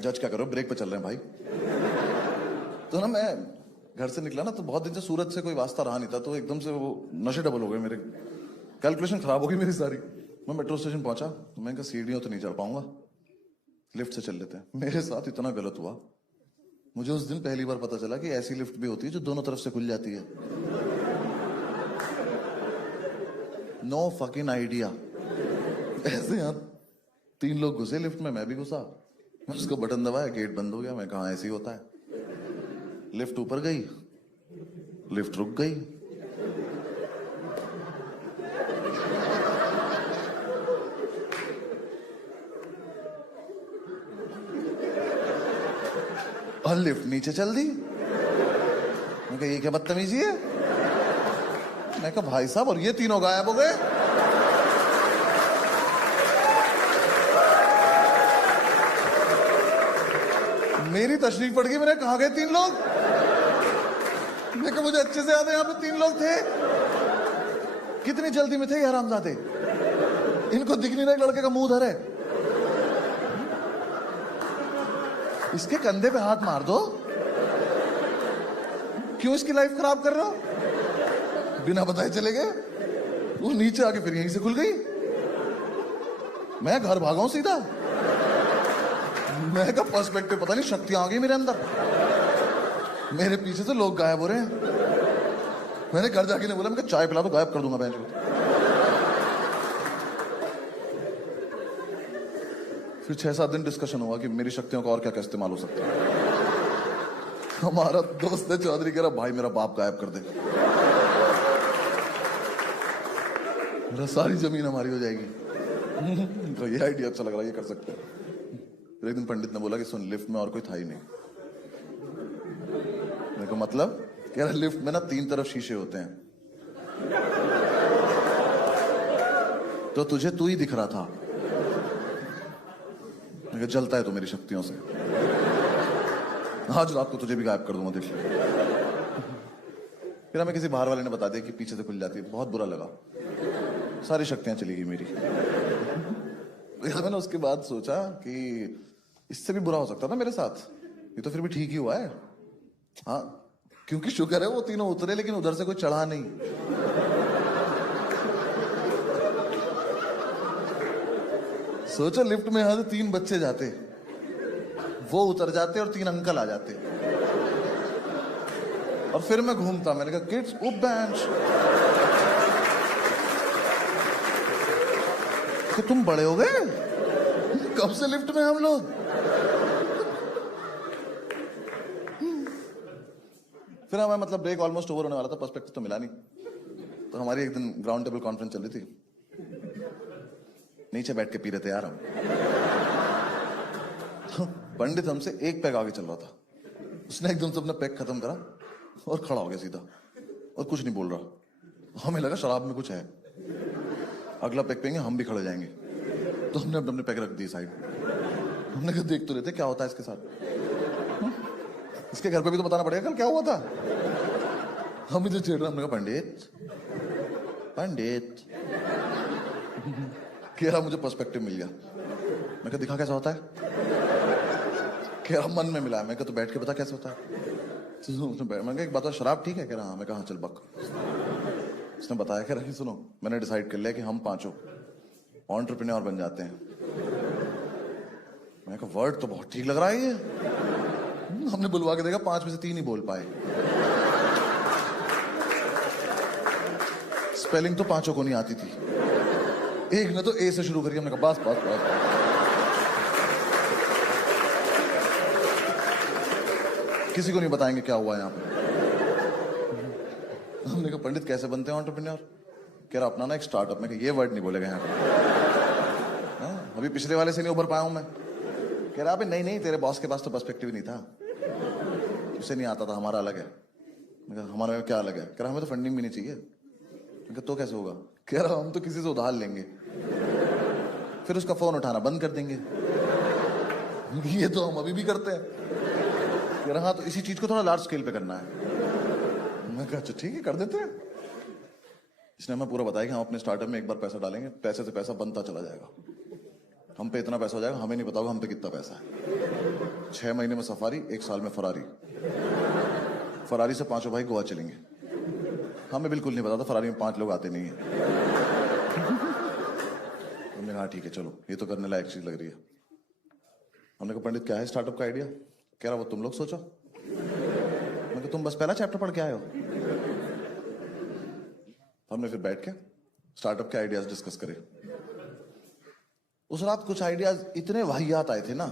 जज क्या करो, ब्रेक पे चल रहे हैं भाई। तो ना मैं घर से निकला ना, तो बहुत दिन से सूरत से कोई वास्ता रहा नहीं था, तो एकदम से वो नशे डबल हो गए मेरे, कैलकुलेशन खराब हो गई मेरी सारी। मैं मेट्रो स्टेशन पहुंचा तो मैंने कहा सीढ़ियों तो नहीं चढ़ पाऊंगा, लिफ्ट से चल लेते हैं। मेरे साथ इतना गलत हुआ, मुझे उस दिन पहली बार पता चला कि ऐसी लिफ्ट भी होती है जो दोनों तरफ से खुल जाती है। No fucking idea. ऐसे यहाँ 3 लोग घुसे लिफ्ट में, मैं भी घुसा। उसको बटन दबाया, गेट बंद हो गया। मैं कहा ऐसे ही होता है। लिफ्ट ऊपर गई, लिफ्ट रुक गई। और लिफ्ट नीचे चल दी। मैं कहा ये क्या बदतमीजी है? मैं कहा भाई साहब, और ये तीनों गायब हो गए। मेरी तशरीफ पड़ गई, मैंने कहा गए 3 लोग? मैं कहा मुझे अच्छे से याद है यहाँ पे 3 लोग थे। कितनी जल्दी में थे ये हरामजादे, इनको दिख नहीं रहा लड़के का मुंह धरे। इसके कंधे पे हाथ मार दो, क्यों इसकी लाइफ खराब कर रहे हो? बिना बताए चले गए। वो नीचे आके फिर यहीं से खुल गई। मैं घर भागा हूं सीधा। मैं का पर्सपेक्टिव पता नहीं, शक्तियां आ गई मेरे अंदर। मेरे पीछे से लोग गायब हो रहे हैं। मैंने घर जाके नहीं बोला, मैं चाय पिला दो, गायब कर दूंगा बेंच को। फिर 6-7 दिन डिस्कशन हुआ कि मेरी शक्तियों का और क्या क्या इस्तेमाल हो सकता है। हमारा दोस्त है चौधरी, कह रहा भाई मेरा बाप गायब कर दे, मेरा सारी जमीन हमारी हो जाएगी। तो ये आइडिया अच्छा लग रहा है, ये कर सकते हैं। फिर एक दिन पंडित ने बोला कि सुन, लिफ्ट में और कोई था ही नहीं। मेरे को मतलब कह रहा लिफ्ट में ना 3 तरफ शीशे होते हैं, तो तुझे तू ही दिख रहा था। जलता है तो मेरी शक्तियों से, आज रात को तुझे भी गायब कर दूंगा, देख ले। फिर हमें किसी बाहर वाले ने बता दिया कि पीछे से खुल जाती है। बहुत बुरा लगा, सारी शक्तियां चली गई मेरी। मैंने उसके बाद सोचा कि इससे भी बुरा हो सकता था मेरे साथ, ये तो फिर भी ठीक ही हुआ है। हाँ, क्योंकि शुक्र है वो तीनों उतरे, लेकिन उधर से कोई चढ़ा नहीं। सोचो लिफ्ट में यहां से 3 बच्चे जाते, वो उतर जाते और 3 अंकल आ जाते, और फिर मैं घूमता। मैंने कहा किड्स उप बेंच, कि तुम बड़े हो गए, कब से लिफ्ट में हम लोग। फिर हमें मतलब ब्रेक ऑलमोस्ट ओवर होने वाला था, पर्सपेक्टिव तो मिला नहीं। तो हमारी एक दिन ग्राउंड टेबल कॉन्फ्रेंस चल रही थी, नीचे बैठ के पी रहे थे यार हम। तो पंडित हमसे 1 पैग आगे चल रहा था, उसने एकदम से अपना पैग खत्म करा और खड़ा हो गया सीधा, और कुछ नहीं बोल रहा। हमें लगा शराब में कुछ है, अगला पैग पेंगे हम भी खड़े जाएंगे। तो हमने अपने पैग रख दिए साइड। हमने कहा देख तो लेते क्या होता है इसके साथ, इसके घर पे भी तो बताना पड़ेगा कल क्या हुआ था। हम इधर छेड़ रहे, हमने कहा पंडित पंडित क्या, मुझे पर्सपेक्टिव मिल गया। मैं कहा दिखा कैसा होता है? क्या मन में मिला? मैं कहा तो बैठ के बता कैसे होता है। तो मैं कहा एक बात, शराब ठीक है? कह रहा हाँ। मैं कहा चल बक। उसने बताया कि रही सुनो, मैंने डिसाइड कर लिया कि हम पांचों एंटरप्रेन्योर बन जाते हैं। मैंने कहा वर्ड तो बहुत ठीक लग रहा है ये। हमने बुलवा के देखा 5 में से 3 ही बोल पाए। स्पेलिंग तो पांचों को नहीं आती थी। एक ने तो ए से शुरू करी, हमने कहा बस बस बस। किसी को नहीं बताएंगे क्या हुआ यहाँ पे। हमने कहा पंडित कैसे बनते हैं एंटरप्रेन्योर? कह रहा अपना ना एक स्टार्टअप में, ये वर्ड नहीं बोलेगा यहाँ पे। अभी पिछले वाले से नहीं उभर पाया हूं मैं। कह रहा नहीं नहीं, तेरे बॉस के पास तो पर्सपेक्टिव नहीं था, उसे नहीं आता था, हमारा अलग है। मैं कहा हमारा क्या अलग है? कह रहा हमें तो फंडिंग भी नहीं चाहिए। मैं कहा तो कैसे होगा? कह रहा हम तो किसी से उधार लेंगे, फिर उसका फोन उठाना बंद कर देंगे। ये तो हम अभी भी करते हैं। कह रहा हाँ, तो इसी चीज को थोड़ा लार्ज स्केल पे करना है। मैं कहा अच्छा ठीक है, कर देते हैं। इसने हमें पूरा बताया कि हम अपने स्टार्टअप में एक बार पैसा डालेंगे, पैसे से पैसा बनता चला जाएगा। हम पे इतना पैसा हो जाएगा, हमें नहीं पता होगा हम पे कितना पैसा है। 6 महीने में सफारी, 1 साल में फरारी। फरारी से 5 भाई गोवा चलेंगे। हमें बिल्कुल नहीं पता था फरारी में 5 लोग आते नहीं है। हमने कहा ठीक है चलो, ये तो करने लायक चीज लग रही है। हमने कहा पंडित क्या है स्टार्टअप का आइडिया? कह रहा वो तुम लोग सोचो। मैं कहा तुम बस पहला चैप्टर पढ़ के आए हो। हमने फिर बैठ के स्टार्टअप के आइडियाज डिस्कस करे। उस रात कुछ आइडियाज इतने वाहियात आए थे ना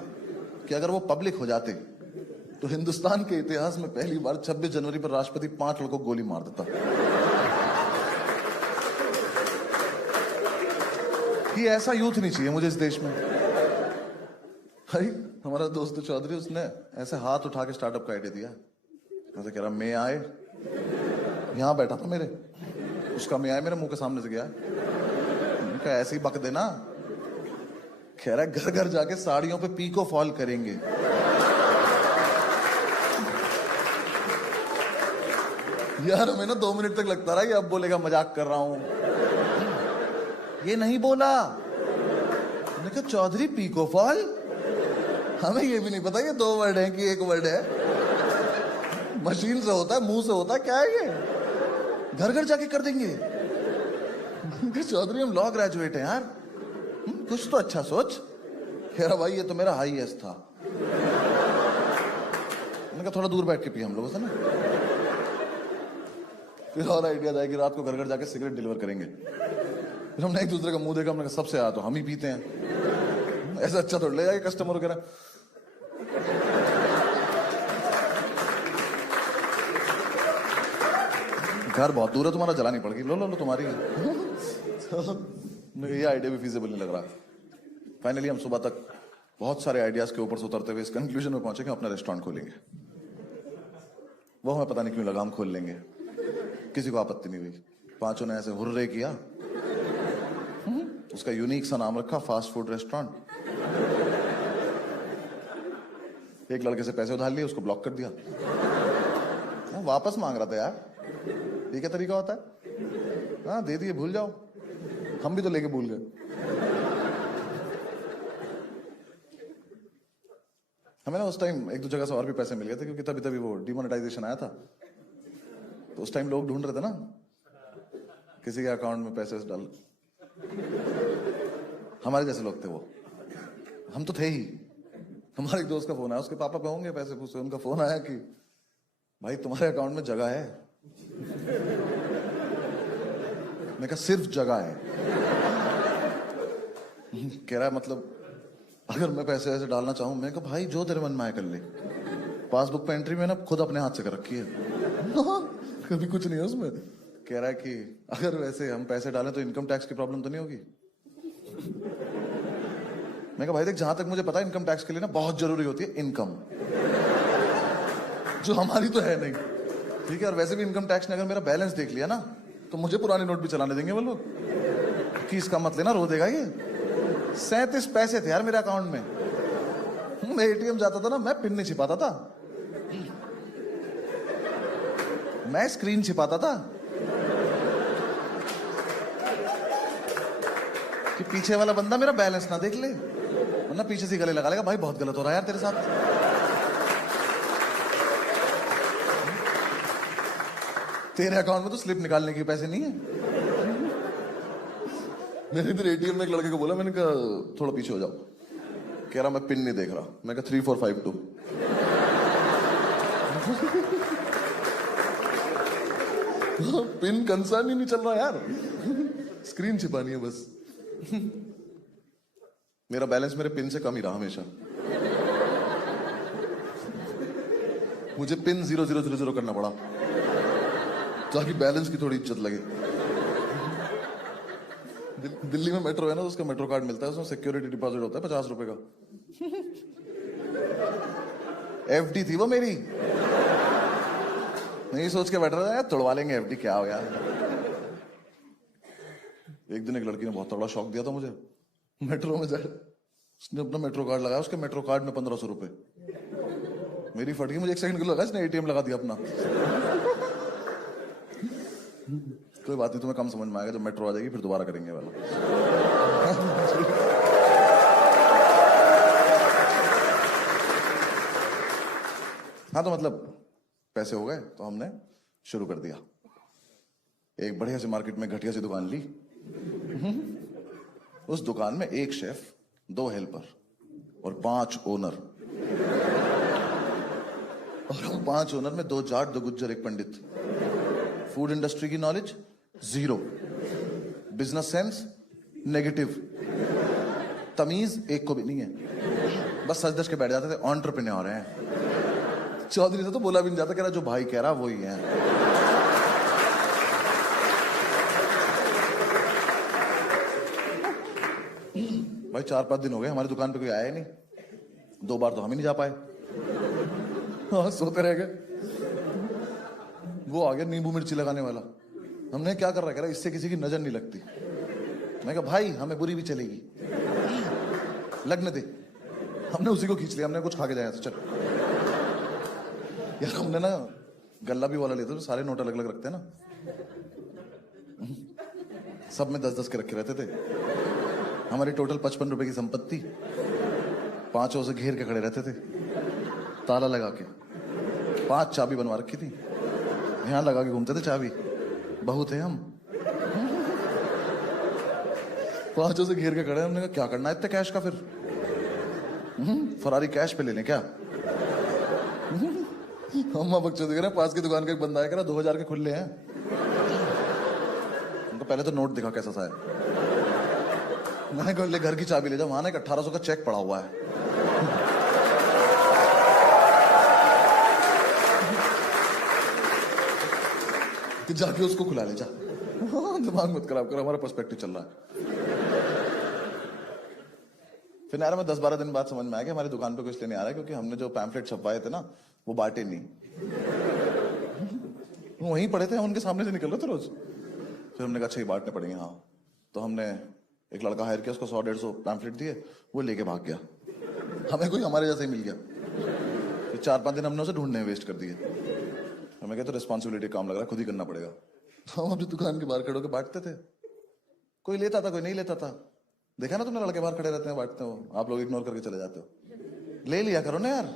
कि अगर वो पब्लिक हो जाते तो हिंदुस्तान के इतिहास में पहली बार 26 जनवरी पर राष्ट्रपति 5 लोगों को गोली मार देता। कि ऐसा यूथ नहीं चाहिए मुझे इस देश में। भाई हमारा दोस्त चौधरी, उसने ऐसे हाथ उठा के स्टार्टअप का आइडिया दिया। मैं कह रहा मैं आए, यहां बैठा था मेरे, उसका मैं आए मेरे मुंह के सामने से गया। उनका ऐसे ही बक देना। कह रहा घर घर जाके साड़ियों पे पीको फॉल करेंगे। यार हमें ना 2 मिनट तक लगता रहा कि अब बोलेगा मजाक कर रहा हूं। ये नहीं बोला। मैंने कहा चौधरी पीको फॉल? हमें ये भी नहीं पता ये 2 वर्ड है कि 1 वर्ड है। मशीन से होता है, मुंह से होता है, क्या है ये? घर घर जाके कर देंगे। चौधरी हम लॉ ग्रेजुएट हैं यार, कुछ तो अच्छा सोच। कह रहा भाई ये तो मेरा हाईएस्ट था। मैंने कहा थोड़ा दूर बैठ के पिए हम लोगों से ना। फिर और आइडिया था कि रात को घर घर जाके सिगरेट डिलीवर करेंगे। फिर हमने एक दूसरे का मुंह देखा, हमने कहा सबसे आया तो हम ही पीते हैं, ऐसा अच्छा थोड़ा ले जाए कस्टमर वगैरह। घर बहुत दूर है, तुम्हारा जलानी पड़ेगी, लो लो लो तुम्हारी। ये आइडिया भी फीजिबल नहीं लग रहा। फाइनली हम सुबह तक बहुत सारे आइडियाज के ऊपर से उतरते हुए इस कंक्लूजन में पहुंचे कि अपना रेस्टोरेंट खोलेंगे। वो हमें पता नहीं क्यों लगा हम खोल लेंगे, किसी को आपत्ति नहीं हुई। 5 ने ऐसे हुर्रे किया। उसका यूनिक सा नाम रखा फास्ट फूड रेस्टोरेंट। एक लड़के से पैसे उधार लिए, उसको ब्लॉक कर दिया। वापस मांग रहा था यार, ये क्या तरीका होता है? हाँ दे दिए, भूल जाओ। हम भी तो लेके भूल गए। हमें ना उस टाइम 1-2 जगह से और भी पैसे मिल गए थे, क्योंकि तभी तभी वो डिमोनेटाइजेशन आया था। तो उस टाइम लोग ढूंढ रहे थे ना किसी के अकाउंट में पैसे डाल। हमारे जैसे लोग थे वो, हम तो थे ही। हमारे एक दोस्त का फोन आया, उसके पापा पे होंगे पैसे पूछे। उनका फोन आया कि भाई तुम्हारे अकाउंट में जगह है। मैं कहा सिर्फ जगह है? कह रहा है मतलब अगर मैं पैसे ऐसे डालना चाहूं? मैं कहा भाई जो तेरे मन में आए कर ले। पासबुक पे एंट्री में ना खुद अपने हाथ से कर रखी है। कभी कुछ नहीं है उसमें। कह रहा है कि अगर वैसे हम पैसे डालें तो इनकम टैक्स की प्रॉब्लम तो नहीं होगी? मैं कहा भाई देख, जहां तक मुझे पता है इनकम टैक्स के लिए ना बहुत जरूरी होती है इनकम, जो हमारी तो है नहीं। ठीक है, और वैसे भी इनकम टैक्स ने अगर मेरा बैलेंस देख लिया ना तो मुझे पुराने नोट भी चलाने देंगे वो लोग कि इसका मत लेना, रो देगा ये। 37 पैसे थे यार मेरे अकाउंट में। मैं एटीएम जाता था ना, मैं पिन नहीं छिपाता था, मैं स्क्रीन छिपाता था कि पीछे वाला बंदा मेरा बैलेंस ना देख ले, वरना पीछे से गले लगा लेगा, भाई बहुत गलत हो रहा है यार तेरे साथ। तेरे अकाउंट में तो स्लिप निकालने के पैसे नहीं है। मैंने इधर एटीएम में एक लड़के को बोला, मैंने कहा थोड़ा पीछे हो जाओ। कह रहा मैं पिन नहीं देख रहा। मैं कहा 3452। पिन कंसर्न ही नहीं चल रहा यार, स्क्रीन छिपानी है बस। मेरा बैलेंस मेरे पिन से कम ही रहा हमेशा। मुझे पिन 0000 करना पड़ा ताकि बैलेंस की थोड़ी इज्जत लगे। दिल्ली में मेट्रो है ना, तो उसका मेट्रो कार्ड मिलता है, उसमें सिक्योरिटी डिपॉजिट होता है 50 रुपए का। एफडी थी वो मेरी। नहीं सोच के बैठ रहा था तोड़वा लेंगे एफडी, क्या हो गया। एक दिन एक लड़की ने बहुत तगड़ा शौक दिया था मुझे। मेट्रो में जाए, उसने अपना मेट्रो कार्ड लगाया, उसके मेट्रो कार्ड में 1500 रुपए। मेरी फट गई, मुझे 1 सेकंड के लिए लगा इसने एटीएम लगा दिया अपना। कोई बात नहीं, तुम्हें कम समझ में आएगा, जब मेट्रो आ जाएगी फिर दोबारा करेंगे वाला। हाँ तो मतलब पैसे हो गए तो हमने शुरू कर दिया। एक बढ़िया सी मार्केट में घटिया सी दुकान ली। उस दुकान में 1 शेफ, 2 हेल्पर और 5 ओनर। और हम 5 ओनर में 2 जाट, 2 गुज्जर, 1 पंडित। फूड इंडस्ट्री की नॉलेज 0, बिजनेस सेंस नेगेटिव, तमीज एक को भी नहीं है। बस सच धज के बैठ जाते थे, एंटरप्रेन्योर हैं। चौधरी से तो बोला भी नहीं जाता, कह रहा जो भाई कह रहा वही है। भाई 4-5 दिन हो गए हमारी दुकान पे कोई आया ही नहीं। 2 बार तो हम ही नहीं जा पाए। हाँ, सोते रह गए। वो आ गया नींबू मिर्ची लगाने वाला। हमने क्या कर रहा है, कह रहा इससे किसी की नजर नहीं लगती। मैं कहा भाई हमें बुरी भी चलेगी, लगने दे। हमने उसी को खींच लिया, हमने कुछ खा के जाया तो चल। यार हमने ना गल्ला भी वाला लेते थे, सारे नोट अलग अलग रखते हैं ना, सब में 10-10 के रखे रहते थे। हमारी टोटल 55 रुपए की संपत्ति, 5 से घेर के खड़े रहते थे, ताला लगा के। 5 चाबी बनवा रखी थी, यहां लगा के घूमते थे चाबी। बहू थे हम। 5 से घेर के खड़े। हमने कहा क्या करना है इतने कैश का, फिर फरारी कैश पे ले लें क्या। हम बच्चे देख रहे हैं, पास की दुकान का एक बंदा है, कह रहा 2000 के खुले हैं। उनको पहले तो नोट दिखा कैसा सा है। मैंने कहा ले घर की चाबी ले जाओ, वहां ना 1800 का चेक पड़ा हुआ है। कि जाके उसको खुला ले जा। दिमाग मत खराब कर, हमारा पर्सपेक्टिव चल रहा है। फिर यार मैं 10-12 दिन बाद समझ में आया कि हमारी दुकान पे कुछ लेने आ रहा है, क्योंकि हमने जो पैम्फलेट छपवाए थे ना वो बांटे नहीं। वहीं पड़े थे, हम उनके सामने से निकल रहे थे रोज। फिर हमने कहा अच्छा ये बांटने पड़ेंगे। हाँ तो हमने एक लड़का हायर किया, उसको 100-150 पैम्फलेट दिए, वो लेके भाग गया। हमें कोई हमारे जैसा ही मिल गया। फिर 4-5 दिन हमने उसे ढूंढने में वेस्ट कर दिए। हमें कहते रिस्पॉन्सिबिलिटी काम लग रहा है, खुद ही करना पड़ेगा। हम अपनी दुकान के बाहर खड़े होकर बांटते थे। कोई लेता था, कोई नहीं लेता था। देखा ना तुमने, लड़के बाहर खड़े रहते हैं बांटते हो, आप लोग इग्नोर करके चले जाते हो। ले लिया करो ना यार,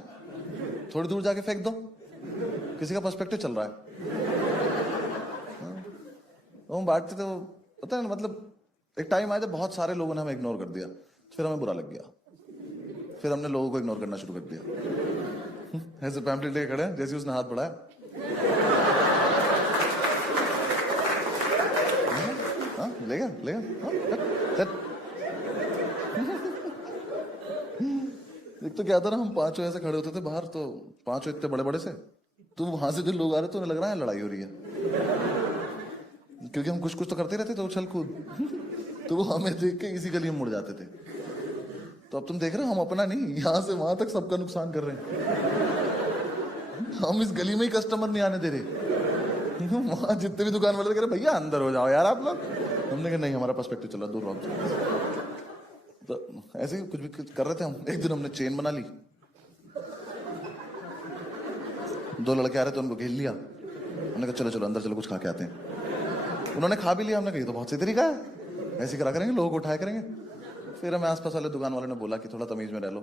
थोड़ी दूर जाके फेंक दो, किसी का पर्सपेक्टिव चल रहा है। हम बांटते थे, पता है ना, मतलब एक टाइम आया जब बहुत सारे लोगों ने हमें इग्नोर कर दिया, फिर हमें बुरा लग गया। फिर हमने लोगों को इग्नोर करना शुरू कर दिया। ऐसे पैम्पलेट लेके खड़े हैं, जैसे उसने हाथ बढ़ाया लेगा लेगा। एक तो क्या था ना, हम 5 ऐसे खड़े होते थे बाहर, तो 5 इतने बड़े बड़े से, तो वहां से जो लोग आ रहे थे उन्हें लग रहा है लड़ाई हो रही है, क्योंकि हम कुछ कुछ तो करते रहते थे उछल कूद। तो वो हमें देख के इसी गली में मुड़ जाते थे। तो अब तुम देख रहे हो, हम अपना नहीं, यहां से वहां तक सबका नुकसान कर रहे हैं। हम इस गली में ही कस्टमर नहीं आने दे रहे। वहां जितने भी दुकान वाले कह रहे भैया अंदर हो जाओ यार आप लोग। हमने कहा नहीं, हमारा पर्सपेक्टिव चला, दूर रहो। तो ऐसे ही कुछ भी कर रहे थे हम। एक दिन हमने चेन बना ली, 2 लड़के आ रहे थे, उनको घेर लिया। हमने कहा चलो चलो अंदर चलो, कुछ खा के आते हैं। उन्होंने खा भी लिया। हमने कहा ये तो बहुत सही तरीका है, ऐसे करा करेंगे, लोगों को उठाया करेंगे। फिर हमें आसपास वाले दुकान वाले ने बोला कि थोड़ा तमीज में रह लो।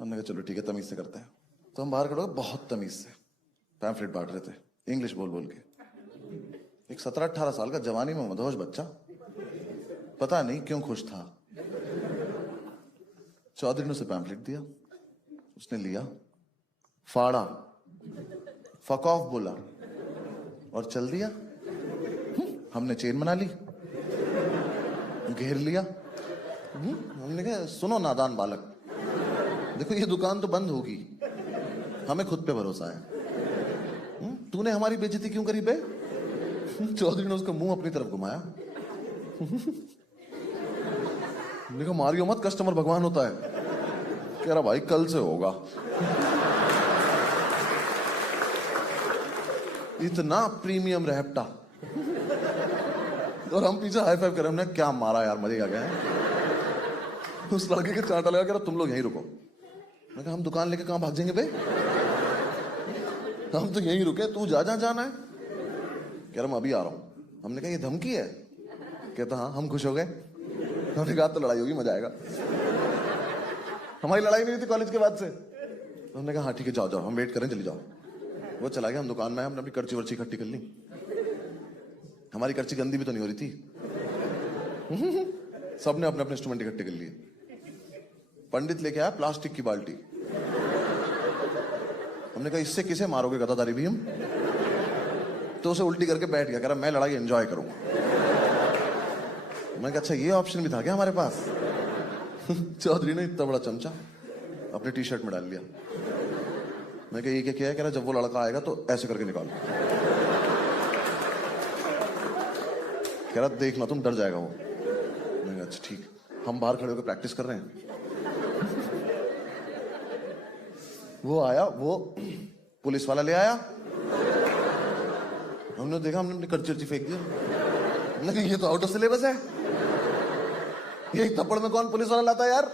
हमने कहा चलो ठीक है, तमीज से करते हैं। तो हम बाहर खड़े हो, बहुत तमीज से पैम्फलेट बांट रहे थे, इंग्लिश बोल बोल के। एक 17-18 साल का जवानी में मदहोश बच्चा पता नहीं क्यों खुश था। चौधरी ने उसे पैम्फलेट दिया, उसने लिया, फाड़ा, फक ऑफ बोला और चल दिया। हमने चेन बना ली, घेर लिया। हमने कहा सुनो नादान बालक, देखो ये दुकान तो बंद होगी, हमें खुद पे भरोसा है। तूने हमारी बेइज्जती क्यों करी बे? चौधरी ने उसका मुंह अपनी तरफ घुमाया। देखो मारियो मत, कस्टमर भगवान होता है। कह रहा भाई कल से होगा। इतना प्रीमियम रहप्टा और हम पीछे हाई फाइव कर रहे हैं। हमने क्या मारा यार, मजे आ गए। उस लड़के के चांटा लगा, कह रहा तुम लोग यहीं रुको। मैं कहा हम दुकान लेके कहां भाग जाएंगे बे, हम तो यहीं रुके, तू जा जाना है। कह रहा मैं अभी आ रहा हूं। हमने कहा ये धमकी है? कहता हाँ। हम खुश हो गए। हमने कहा तो लड़ाई होगी, मजा आएगा। हमारी लड़ाई नहीं हुई थी कॉलेज के बाद से। हमने कहा हाँ ठीक है, जाओ जाओ, हम वेट करें, चली जाओ। वो चला गया, हम दुकान में आए, हमने अपनी कर्ची वर्ची इकट्ठी कर ली। हमारी कर्ची गंदी भी तो नहीं हो रही थी। सबने अपने अपने इंस्ट्रूमेंट इकट्ठे कर लिए। पंडित लेके आया प्लास्टिक की बाल्टी। हमने कहा इससे किसे मारोगे गदादारी भी हम? तो उसे उल्टी करके बैठ गया, कह रहा मैं लड़ाई एंजॉय करूंगा। मैं कहा अच्छा ये ऑप्शन भी था क्या हमारे पास? चौधरी ने इतना बड़ा चमचा अपने टी शर्ट में डाल लिया। मैं कहा ये क्या किया है? कह रहा जब वो लड़का आएगा तो ऐसे करके निकालो। कह रहा देखना तुम, डर जाएगा वो। मैं कहा अच्छा ठीक। हम बाहर खड़े होकर प्रैक्टिस कर रहे हैं। वो आया, वो पुलिस वाला ले आया। हमने देखा, हमने अपनी कर्ची फेंक दिया। हमने कहा ये तो आउट ऑफ सिलेबस है, ये थप्पड़ में कौन पुलिस वाला लाता है यार?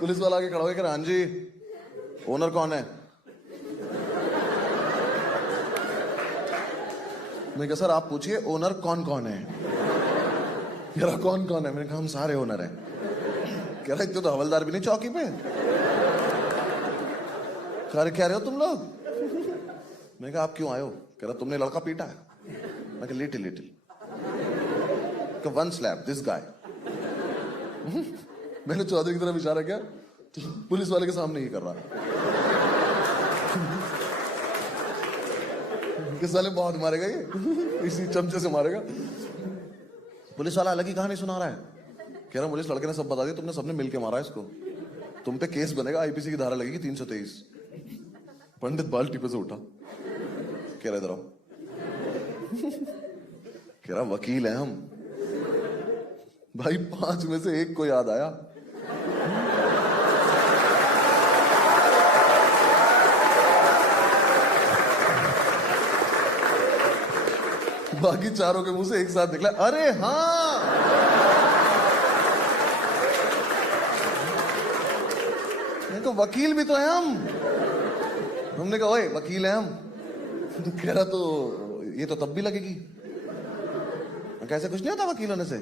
पुलिस वाला आगे खड़ा हो गया, हाँ जी ओनर कौन है? मैं कहा सर आप पूछिए ओनर कौन कौन है। कह रहा कौन कौन है? मैंने कहा हम सारे ओनर हैं। कह रहा इतने तो हवलदार भी नहीं चौकी पे। कह रहे हो तुम लोग? मैंने कहा आप क्यों आए हो? कह रहा तुमने लड़का पीटा है। मैं कहा little little. One slap this guy. मैंने चौधरी की तरफ इशारा किया, पुलिस वाले के सामने ही कर रहा है। किस साले बहुत मारेगा ये, इसी चमचे से मारेगा। पुलिस वाला अलग ही कहानी सुना रहा है। कह रहा मुझे इस लड़के ने सब बता दिया, तुमने सबने मिलके मारा है इसको, तुम पे केस बनेगा, आईपीसी की धारा लगेगी 323। पंडित बाल्टी पे से उठा, कह रहा इधर आओ। कह रहा वकील है हम। भाई 5 में से 1 को याद आया। बाकी चारों के मुंह से एक साथ निकला अरे हाँ। नहीं तो वकील भी तो है हम। हमने कहा ओए वकील है हम। तो कह रहा तो ये तो तब भी लगेगी। कैसे कुछ नहीं होता वकील होने से?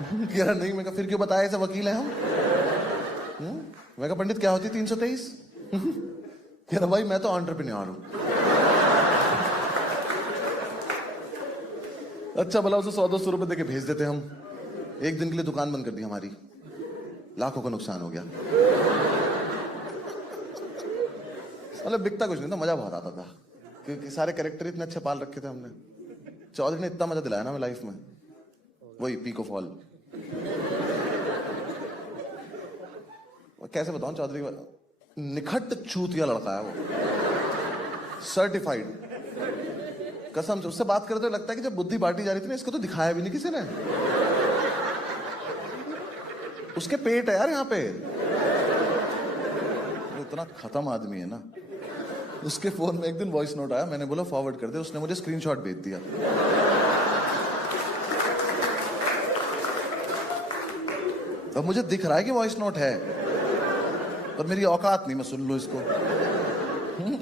कह रहा नहीं। मैं कहा फिर क्यों बताया ऐसे वकील है हम? मैं कहा पंडित क्या होती 323? कह रहा भाई मैं तो एंटरप्रेन्योर हूं। अच्छा भला उसे 100-200 रुपए देके भेज देते हम। एक दिन के लिए दुकान बंद कर दी हमारी, लाखों का नुकसान हो गया। मतलब बिकता कुछ नहीं था, मजा बहुत आता था क्योंकि सारे कैरेक्टर इतने अच्छे पाल रखे थे हमने। चौधरी ने इतना मजा दिलाया ना हमें लाइफ में, वही पीक ऑफ ऑल। कैसे बताऊं, चौधरी निखट चूतिया लड़का है वो, सर्टिफाइड। कसम से उससे बात करते हुए लगता है कि जब बुद्धि बांटी जा रही थी ना, इसको तो दिखाया भी नहीं किसी ने। उसके पेट है यार यहाँ पे। इतना खत्म आदमी है ना। उसके फोन में एक दिन वॉइस नोट आया, मैंने बोला फॉरवर्ड कर दे, उसने मुझे स्क्रीनशॉट भेज दिया। अब मुझे दिख रहा है कि वॉइस नोट है, पर मेरी औकात नहीं मैं सुन लूं इसको।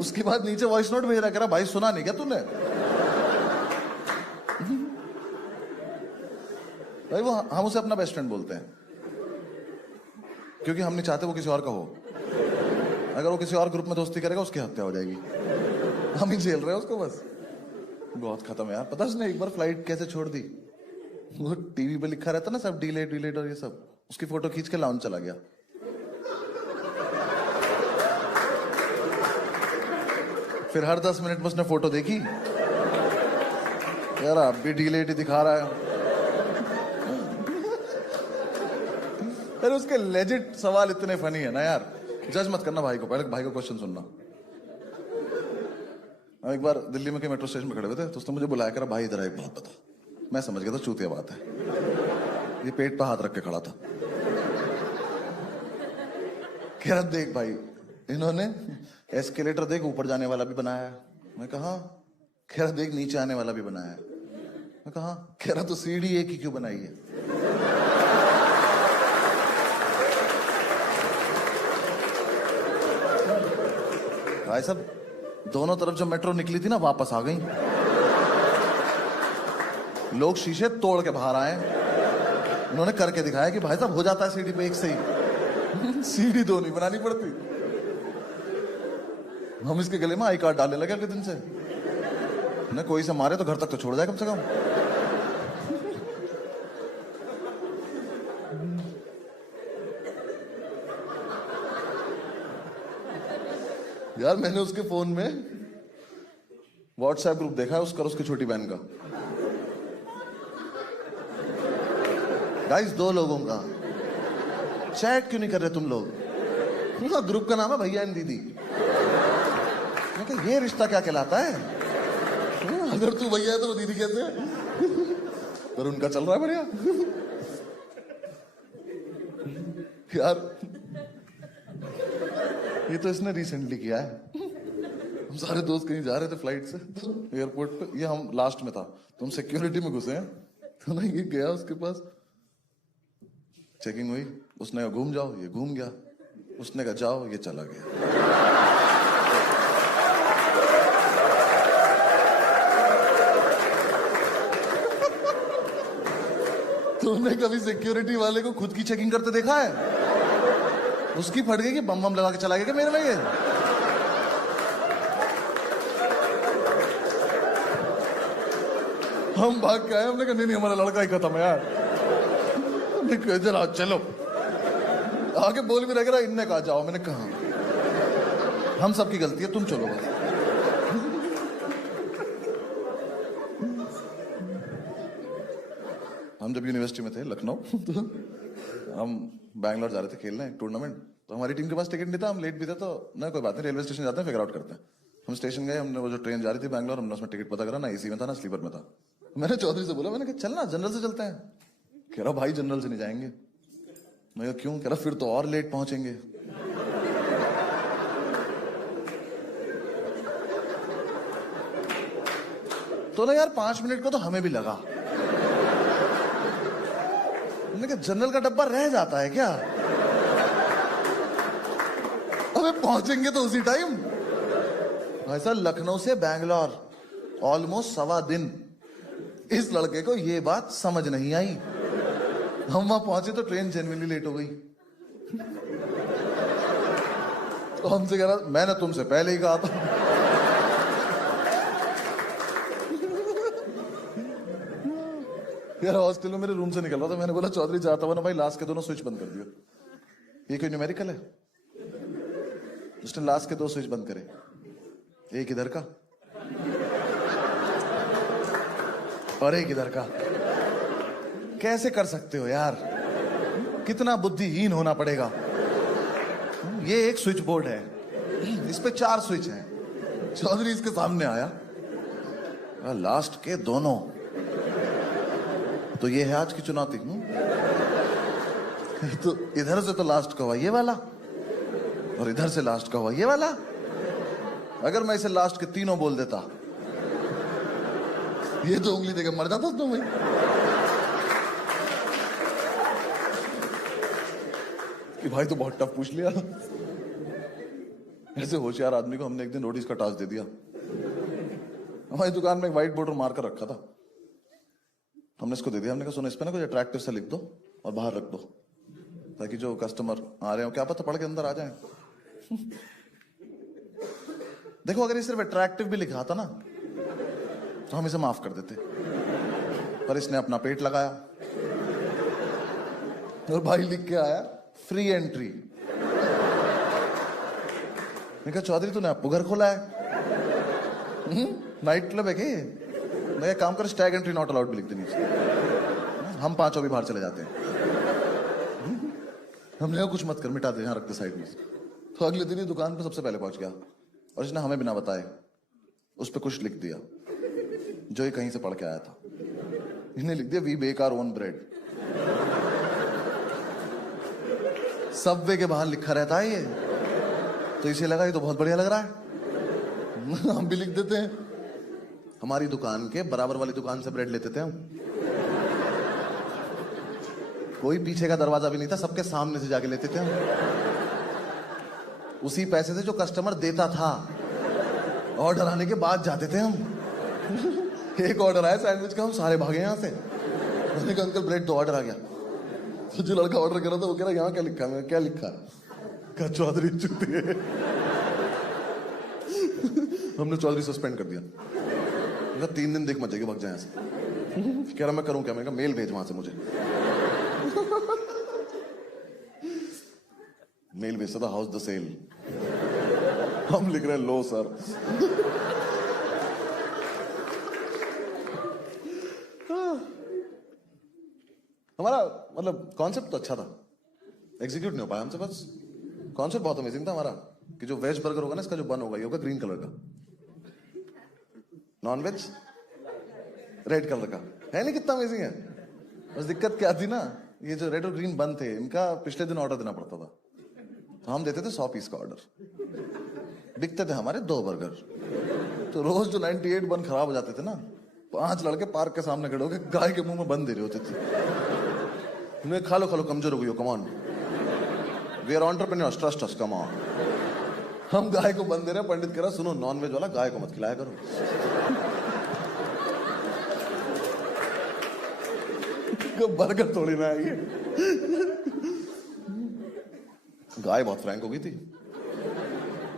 उसके बाद नीचे वॉइस नोट भेज रहा, कह रहा भाई सुना नहीं क्या तूने? भाई वो हम उसे अपना बेस्ट फ्रेंड बोलते हैं क्योंकि हम नहीं चाहते वो किसी और का हो। अगर वो किसी और ग्रुप में दोस्ती करेगा उसकी हत्या हो जाएगी। हम ही झेल रहे हैं उसको बस। बहुत खत्म यार। पता है उसने एक बार फ्लाइट कैसे छोड़ दी? वो टीवी पे लिखा रहता ना सब डिलेट डिलेट और ये सब, उसकी फोटो खींच के लाउंज चला गया। फिर हर 10 मिनट में उसने फोटो देखी, यार अब भी डिलेट ही दिखा रहा है। फिर उसके लेजिट सवाल इतने फनी है ना यार। जज मत करना भाई को, पहले भाई को क्वेश्चन सुनना। हम एक बार दिल्ली में के मेट्रो स्टेशन पे खड़े हुए थे, तो उसने मुझे बुलाया कर, भाई इधर एक बात बता। मैं समझ गया था चूतिया बात है। ये पेट पे हाथ रख के खड़ा था। कह रहा देख भाई, इन्होंने एस्केलेटर देख ऊपर जाने वाला भी बनाया है। मैं कहा, कह रहा देख नीचे आने वाला भी बनाया है। मैं कहा, कह रहा तो सीढ़ी एक ही क्यों बनाई है? भाई साहब दोनों तरफ जब मेट्रो निकली थी ना, वापस आ गई। लोग शीशे तोड़ के बाहर आए। उन्होंने करके दिखाया कि भाई साहब हो जाता है सीढ़ी पे एक से ही। सीढ़ी दो नहीं बनानी पड़ती। हम इसके गले में आई कार्ड डालने लगे अगले दिन से। न कोई से मारे तो घर तक तो छोड़ जाए कम से कम। यार मैंने उसके फोन में व्हाट्सएप ग्रुप देखा है उसका और उसकी छोटी बहन का। गाइस 2 लोगों का चैट क्यों नहीं कर रहे तुम लोग? उनका ग्रुप का नाम है भैया एंड दीदी। ये रिश्ता क्या कहलाता है? अगर तू भैया है तो वो दीदी कैसे है? पर उनका चल रहा है बढ़िया। यार ये तो इसने रिसेंटली किया है। हम सारे दोस्त कहीं जा रहे थे फ्लाइट से एयरपोर्ट पे, ये हम लास्ट में था तो हम सिक्योरिटी में घुसे हैं। तो ना ये गया उसके पास, चेकिंग हुई, उसने कहा घूम जाओ, ये घूम गया। उसने कहा जाओ, ये चला गया। तुमने कभी सिक्योरिटी वाले को खुद की चेकिंग करते देखा है? उसकी फट गई कि बम बम लगा के चला गया क्या मेरे में ये? हम भाग के आए, हमने कहा नहीं नहीं हमारा लड़का ही खत्म है यार। चलो चलो आगे बोल भी रह, इनने कहा जाओ। मैंने कहा हम सबकी गलती है, तुम चलो बस। हम जब यूनिवर्सिटी में थे लखनऊ, तो हम बैंगलोर जा रहे थे खेलने टूर्नामेंट। तो हमारी टीम के पास टिकट नहीं था, हम लेट भी थे, तो ना कोई बात नहीं, रेलवे स्टेशन जाते हैं फिगर आउट करते हैं। हम स्टेशन गए, हमने वो जो ट्रेन जा रही थी बैंगलोर, हमने उसमें टिकट पता करा, ना एसी में था ना स्लीपर में था। मैंने चौधरी से बोला, मैंने कहा चल ना जनरल से चलते हैं। कह रहा भाई जनरल से नहीं जाएंगे। मैं कहा क्यों? कह रहा फिर तो और लेट पहुंचेंगे। तो ना यार 5 मिनट को तो हमें भी लगा। मैंने कहा जनरल का डब्बा रह जाता है क्या? अबे पहुंचेंगे तो उसी टाइम। ऐसा लखनऊ से बैंगलोर ऑलमोस्ट 1.25 दिन। इस लड़के को ये बात समझ नहीं आई। हम वहां पहुंचे तो ट्रेन जेन्युइनली लेट हो गई। तो हमसे कह रहा मैंने तुमसे पहले ही कहा था। यार हॉस्टल में मेरे रूम से निकल रहा था, मैंने बोला चौधरी जाता हुआ ना भाई लास्ट के दोनों स्विच बंद कर दियो। ये कोई न्यूमेरिकल है? उसने लास्ट के 2 स्विच बंद करे, एक इधर का और एक इधर का। कैसे कर सकते हो यार? कितना बुद्धिहीन होना पड़ेगा। ये एक स्विच बोर्ड है, इस पे 4 स्विच हैं। चौधरी इसके सामने आया, लास्ट के दोनों। तो ये है आज की चुनौती। तो इधर से तो लास्ट का हुआ ये वाला, और इधर से लास्ट का हुआ ये वाला। अगर मैं इसे लास्ट के तीनों बोल देता, ये तो उंगली देकर मर जाता तो भाई। कि भाई तो बहुत टफ पूछ लिया। ऐसे होशियार आदमी को हमने एक दिन रोटीज का टास्क दे दिया। हमारी दुकान में एक व्हाइट बोर्ड मार कर रखा था, हमने इसको दे दिया। हमने कहा सुनो, इस पे ना कुछ अट्रैक्टिव सा लिख दो और बाहर रख दो, ताकि जो कस्टमर आ रहे हो क्या पता पढ़ के अंदर आ जाए। देखो अगर ये सिर्फ अट्रैक्टिव भी लिखा था ना, तो हम इसे माफ कर देते, पर इसने अपना पेट लगाया और भाई लिख के आया फ्री एंट्री। मैं कहा चौधरी तूने आपको घर खोला है, नाइट क्लब है क्या ये? मैं काम कर स्टैग एंट्री नॉट अलाउड भी लिख दे नीचे, हम पांचों भी बाहर चले जाते हैं। हमने कहा कुछ मत कर, मिटा दे, यहाँ रख दे साइड में। तो अगले दिन ही दुकान पे सबसे पहले पहुंच गया और इसने हमें बिना बताए उस पर कुछ लिख दिया जो ये कहीं से पढ़ के आया था। इसने लिख दिया we bake our own bread. Subway के बाहर लिखा रहता है ये, तो इसे लगा ये तो बहुत बढ़िया लग रहा है, हम भी लिख देते हैं। हमारी दुकान के बराबर वाली दुकान से ब्रेड लेते थे हम, कोई पीछे का दरवाजा भी नहीं था, सबके सामने से जाके लेते थे हम, उसी पैसे से जो कस्टमर देता था। ऑर्डर आने के बाद जाते थे हम। एक ऑर्डर आया सैंडविच का, हम सारे भागे यहां से। मैंने कहा अंकल ब्रेड 2 ऑर्डर आ गया। तो जो लड़का ऑर्डर कर रहा था वो कह रहा यहाँ क्या लिखा है? मैं क्या लिखा है? कहा चौधरी चुती है। हमने चौधरी सस्पेंड कर दिया। मैं 3 दिन देख मत जाएगी, भाग जाए यहाँ से। कह रहा मैं करूं क्या? मैंने कहा मेल भेज वहां से मुझे। मेल भेजता था हाउस द सेल, हम लिख रहे हैं लो सर। हमारा मतलब कॉन्सेप्ट तो अच्छा था, एग्जीक्यूट नहीं हो पाया हमसे। बस कॉन्सेप्ट बहुत अमेजिंग था हमारा कि जो वेज बर्गर होगा ना, इसका जो बन होगा ये होगा ग्रीन कलर का, नॉन वेज रेड कलर का। है नहीं कितना अमेजिंग है? बस दिक्कत क्या थी ना, ये जो रेड और ग्रीन बन थे इनका पिछले दिन ऑर्डर देना पड़ता था, तो हम देते थे 100 पीस का ऑर्डर, बिकते थे हमारे 2 बर्गर। तो रोज जो 98 बन खराब हो जाते थे ना, 5 लड़के पार्क के सामने खड़े होकर गाय के मुंह में बन दे रहे होते थे। उन्हें खा लो कमजोर हो गई हो, come on, we are entrepreneurs, trust us, come on. हम गाय को बन दे रहे हैं, पंडित कह रहा सुनो नॉन वेज वाला गाय को मत खिलाया करो। बर्गर थोड़ी ना है ये। गाय बहुत फ्रैंक हो गई थी।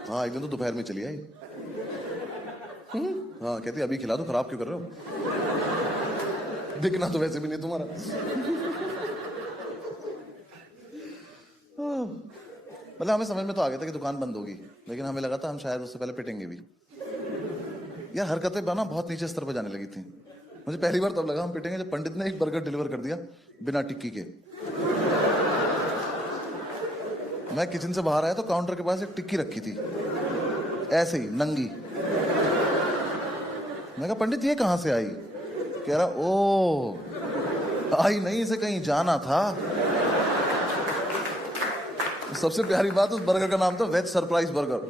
हाँ एक दिन तो दोपहर में चली आई। हाँ कहती अभी खिला दो, खराब क्यों कर रहे हो? दिखना तो वैसे भी नहीं तुम्हारा। मतलब हमें समझ में तो आ गया था कि दुकान बंद होगी, लेकिन हमें लगा था हम शायद उससे पहले पिटेंगे भी। यार हरकतें बना बहुत नीचे स्तर पर जाने लगी थी। मुझे पहली बार तब लगा हम पिटेंगे जब पंडित ने एक बर्गर डिलीवर कर दिया बिना टिक्की के। मैं किचन से बाहर आया तो काउंटर के पास एक टिक्की रखी थी, ऐसे ही नंगी। मैं कहा पंडित ये कहां से आई? कह रहा ओ आई नहीं, इसे कहीं जाना था। सबसे प्यारी बात उस बर्गर का नाम था वेज सरप्राइज बर्गर।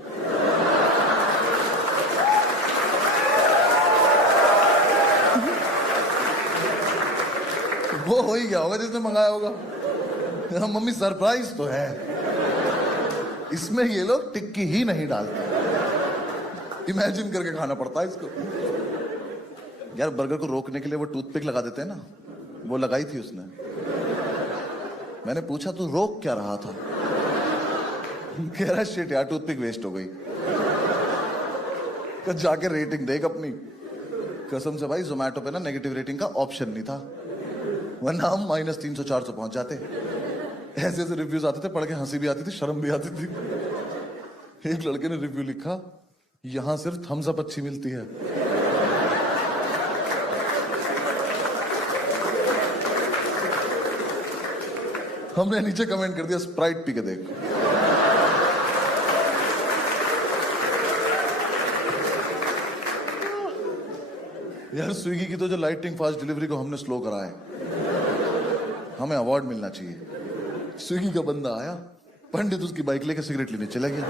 वो हो ही गया होगा जिसने मंगाया होगा, मम्मी सरप्राइज तो है, इसमें ये लोग टिक्की ही नहीं डालते। इमेजिन करके खाना पड़ता है इसको। यार बर्गर को रोकने के लिए वो टूथपिक लगा देते हैं ना, वो लगाई थी उसने। मैंने पूछा तू रोक क्या रहा था? कह रहा शिट यार टूथपिक वेस्ट हो गई। जाके रेटिंग देख अपनी। कसम से भाई जोमेटो पे ना नेगेटिव रेटिंग का ऑप्शन नहीं था, वरना हम -300-400 पहुंच जाते। ऐसे ऐसे रिव्यूज आते थे, पढ़ के हंसी भी आती थी, शर्म भी आती थी। एक लड़के ने रिव्यू लिखा यहां सिर्फ थम्स अप अच्छी मिलती है। हमने नीचे कमेंट कर दिया स्प्राइट पी के देख। यार स्विगी की तो जो लाइटिंग फास्ट डिलीवरी को हमने स्लो करा है, हमें अवार्ड मिलना चाहिए। स्विगी का बंदा आया, पंडित उसकी बाइक लेके सिगरेट लेने चला गया।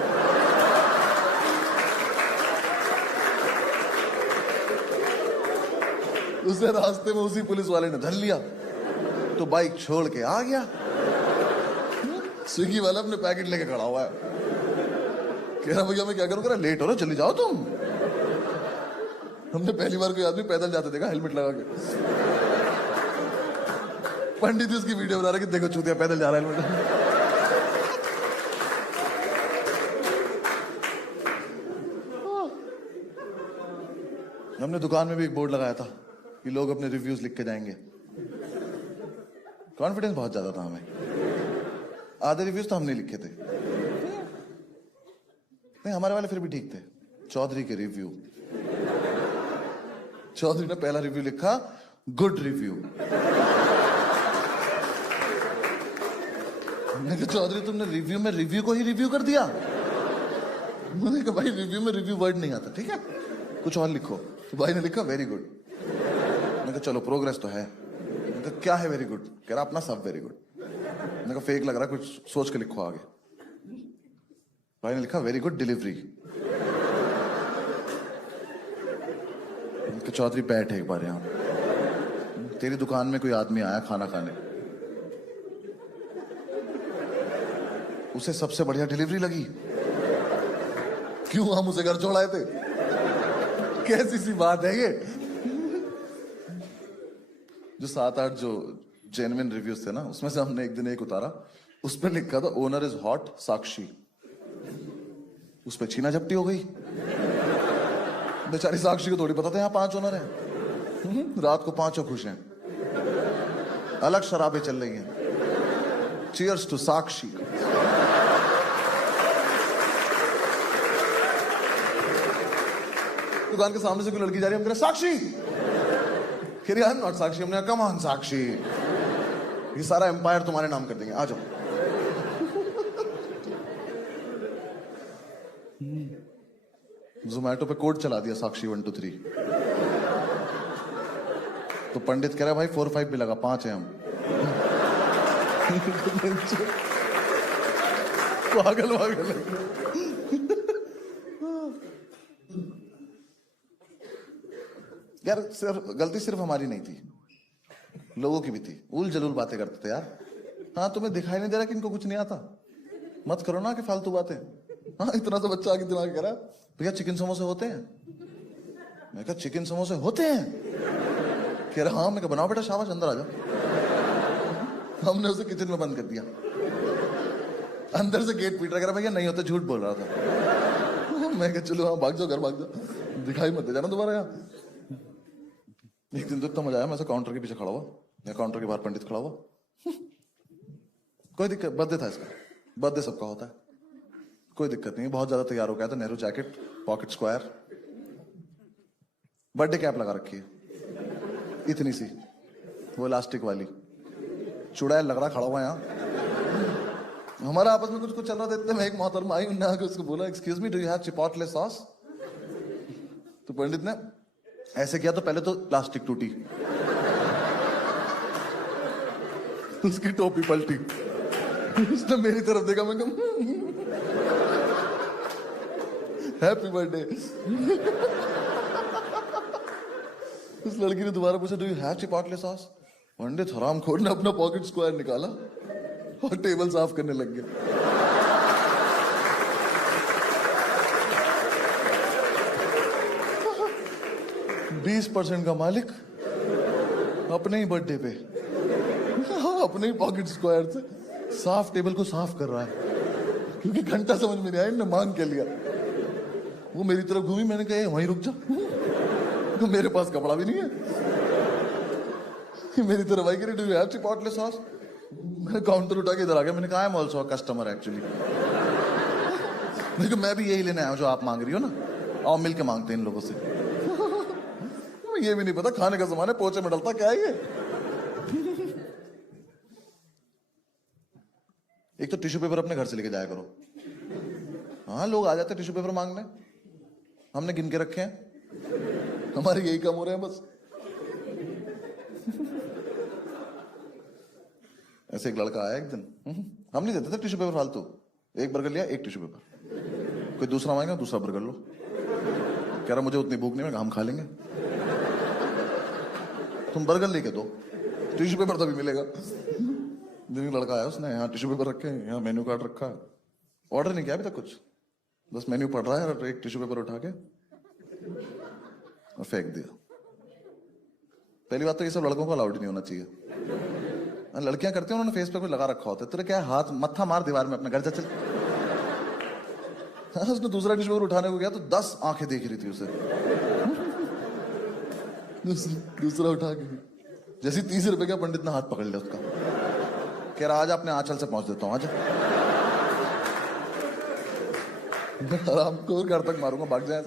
उसे रास्ते में उसी पुलिस वाले ने धर लिया तो बाइक छोड़ के आ गया। स्विगी वाला अपने पैकेट लेके खड़ा हुआ है, कह रहा भैया मैं क्या करूं? कह रहा लेट हो रहा, चली जाओ तुम। हमने पहली बार कोई आदमी पैदल जाते देखा हेलमेट लगा के। पंडित उसकी वीडियो बना रहे कि देखो चूतिया पैदल जा रहा है हेलमेट। हमने दुकान में भी एक बोर्ड लगाया था कि लोग अपने रिव्यूज लिख के जाएंगे। कॉन्फिडेंस बहुत ज्यादा था हमें। आधे रिव्यूज तो हमने लिखे थे। नहीं, हमारे वाले फिर भी ठीक थे। चौधरी के रिव्यू, चौधरी ने पहला रिव्यू लिखा गुड रिव्यू। मैंने कहा चौधरी तुमने रिव्यू में रिव्यू को ही रिव्यू कर दिया। मैंने कहा भाई रिव्यू में रिव्यू वर्ड नहीं आता, ठीक है कुछ और लिखो। तो भाई ने लिखा वेरी गुड। मैंने कहा चलो प्रोग्रेस तो है। मैंने कहा क्या है वेरी गुड? कह रहा अपना सब वेरी गुड। मैंने कहा फेक लग रहा, कुछ सोच के लिखो आगे। भाई ने लिखा वेरी गुड डिलीवरी। चौधरी बैठ एक बार यहां, तेरी दुकान में कोई आदमी आया खाना खाने, उसे सबसे बढ़िया डिलीवरी लगी, क्यों हम उसे घर छोड़ाए थे? कैसी सी बात है ये? जो 7-8 जो जेन्युइन रिव्यूज थे ना, उसमें से हमने एक दिन एक उतारा, उस पर लिखा था ओनर इज हॉट साक्षी। उस पर छीना झपटी हो गई। बेचारी साक्षी को थोड़ी पता था यहाँ 5 ओनर हैं। रात को 5 खुश हैं, अलग शराबें चल रही हैं। चीयर्स टू साक्षी। दुकान के सामने से कोई लड़की जा रही है, हम कह रहे साक्षी। कह रही आई एम नॉट साक्षी। हमने कम ऑन साक्षी, ये सारा एम्पायर तुम्हारे नाम कर देंगे, आ जाओ। जोमैटो पे कोड चला दिया साक्षी 1 2 3। तो पंडित कह रहा है भाई 4 5 भी लगा, 5 है हम। पागल पागल। यार गलती सिर्फ हमारी नहीं थी, लोगों की भी थी। उल जलूल बातें करते थे यार। हाँ तुम्हें दिखाई नहीं दे रहा कि इनको कुछ नहीं आता? मत करो ना कि फालतू बातें। हाँ इतना सा बच्चा आगे दिमाग कह रहा भैया चिकन समोसे होते हैं। मैं कहा चिकन समोसे होते हैं? कह रहा हाँ। मैं कहा बनाओ बेटा, शाबाश अंदर आ जाओ। हमने उसे किचन में बंद कर दिया। अंदर से गेट पीट रहा, कह रहा भैया नहीं होता, झूठ बोल रहा था। मैं कहा चलो हाँ भाग जाओ, घर भाग जाओ, दिखाई मत दे जाना दोबारा यहाँ। एक दिन तो इतना मजा आया, मैं काउंटर के पीछे खड़ा हुआ या काउंटर के बाहर पंडित खड़ा हुआ। कोई दिक्कत, बर्थडे था इसका, बर्थडे सबका होता है, कोई दिक्कत नहीं। बहुत ज्यादा तैयार हो गया था, Nehru jacket, pocket square, birthday cap लगा रखी है इतनी सी, वो इलास्टिक वाली, चुड़ैल लग रहा खड़ा हुआ यहाँ। हमारा आपस में कुछ चल रहा था, इतने में एक मोहतरमा आई, उन्होंने आके उसको बोला excuse me do you have chipotle sauce? तो पंडित ने ऐसे किया तो पहले तो प्लास्टिक टूटी, उसकी टोपी पलटी, उसने मेरी तरफ देखा। मैं कहा हैप्पी बर्थडे। उस लड़की ने दोबारा पूछा do you have chipotle sauce? पंडित हरामखोर ने अपना पॉकेट स्क्वायर निकाला और टेबल साफ करने लग गया। 20% का मालिक अपने ही बर्थडे पे अपने ही पॉकेट स्क्वायर से साफ टेबल को साफ कर रहा है, क्योंकि घंटा समझ में नहीं आया, इन्होंने मांग के लिया। वो मेरी तरफ घूमी, मैंने कहा वहीं रुक जा, तो मेरे पास कपड़ा भी नहीं है। मेरी तरफ आई, do you have chipotle sauce? मैं काउंटर उठा के इधर आ गया, मैंने कहा I am also a customer actually. मैं भी यही लेने आया हूं जो आप मांग रही हो ना, आओ मिलके मांगते हैं इन लोगों से। ये भी नहीं पता खाने का सामान है, पोचे में डलता क्या है ये। एक तो टिश्यू पेपर अपने घर से लेके जाया करो। हाँ लोग आ जाते टिश्यू पेपर मांगने, हमने गिन के रखे हैं, हमारे यही कम हो रहे हैं बस। ऐसे एक लड़का आया एक दिन, हम नहीं देते थे टिश्यू पेपर फालतू, एक बर्गर लिया, एक टिश्यू पेपर, कोई दूसरा मांगेगा दूसरा बर्गर लो। कह रहा मुझे उतनी भूख नहीं है, हम खा लेंगे, तुम बर्गर लेके दो, टिश्यू पेपर तभी मिलेगा। दिन लड़का आया, उसने यहाँ टिश्यू पेपर रखे हैं, यहाँ मेन्यू कार्ड रखा है, ऑर्डर नहीं किया अभी तक कुछ, बस मेन्यू पढ़ रहा है और एक टिश्यू पेपर उठा के और फेंक दिया। पहली बात तो ये सब लड़कों को अलाउड नहीं होना चाहिए। लड़कियां करती हैं, उन्होंने फेस पे कुछ लगा रखा होता है, तेरे क्या हाथ मत्था मार दीवार में, अपने घर जा चल। उसने दूसरा टिश्यू पेपर उठाने को गया तो 10 आंखें देख रही थी उसे। दूसरा उठा के जैसे 30 रुपए का पंडित ने हाथ पकड़ लिया उसका, कह रहा आज अपने आंचल से पहुंच देता हूं आज। आराम को घर तक मारूंगा, भाग जाए।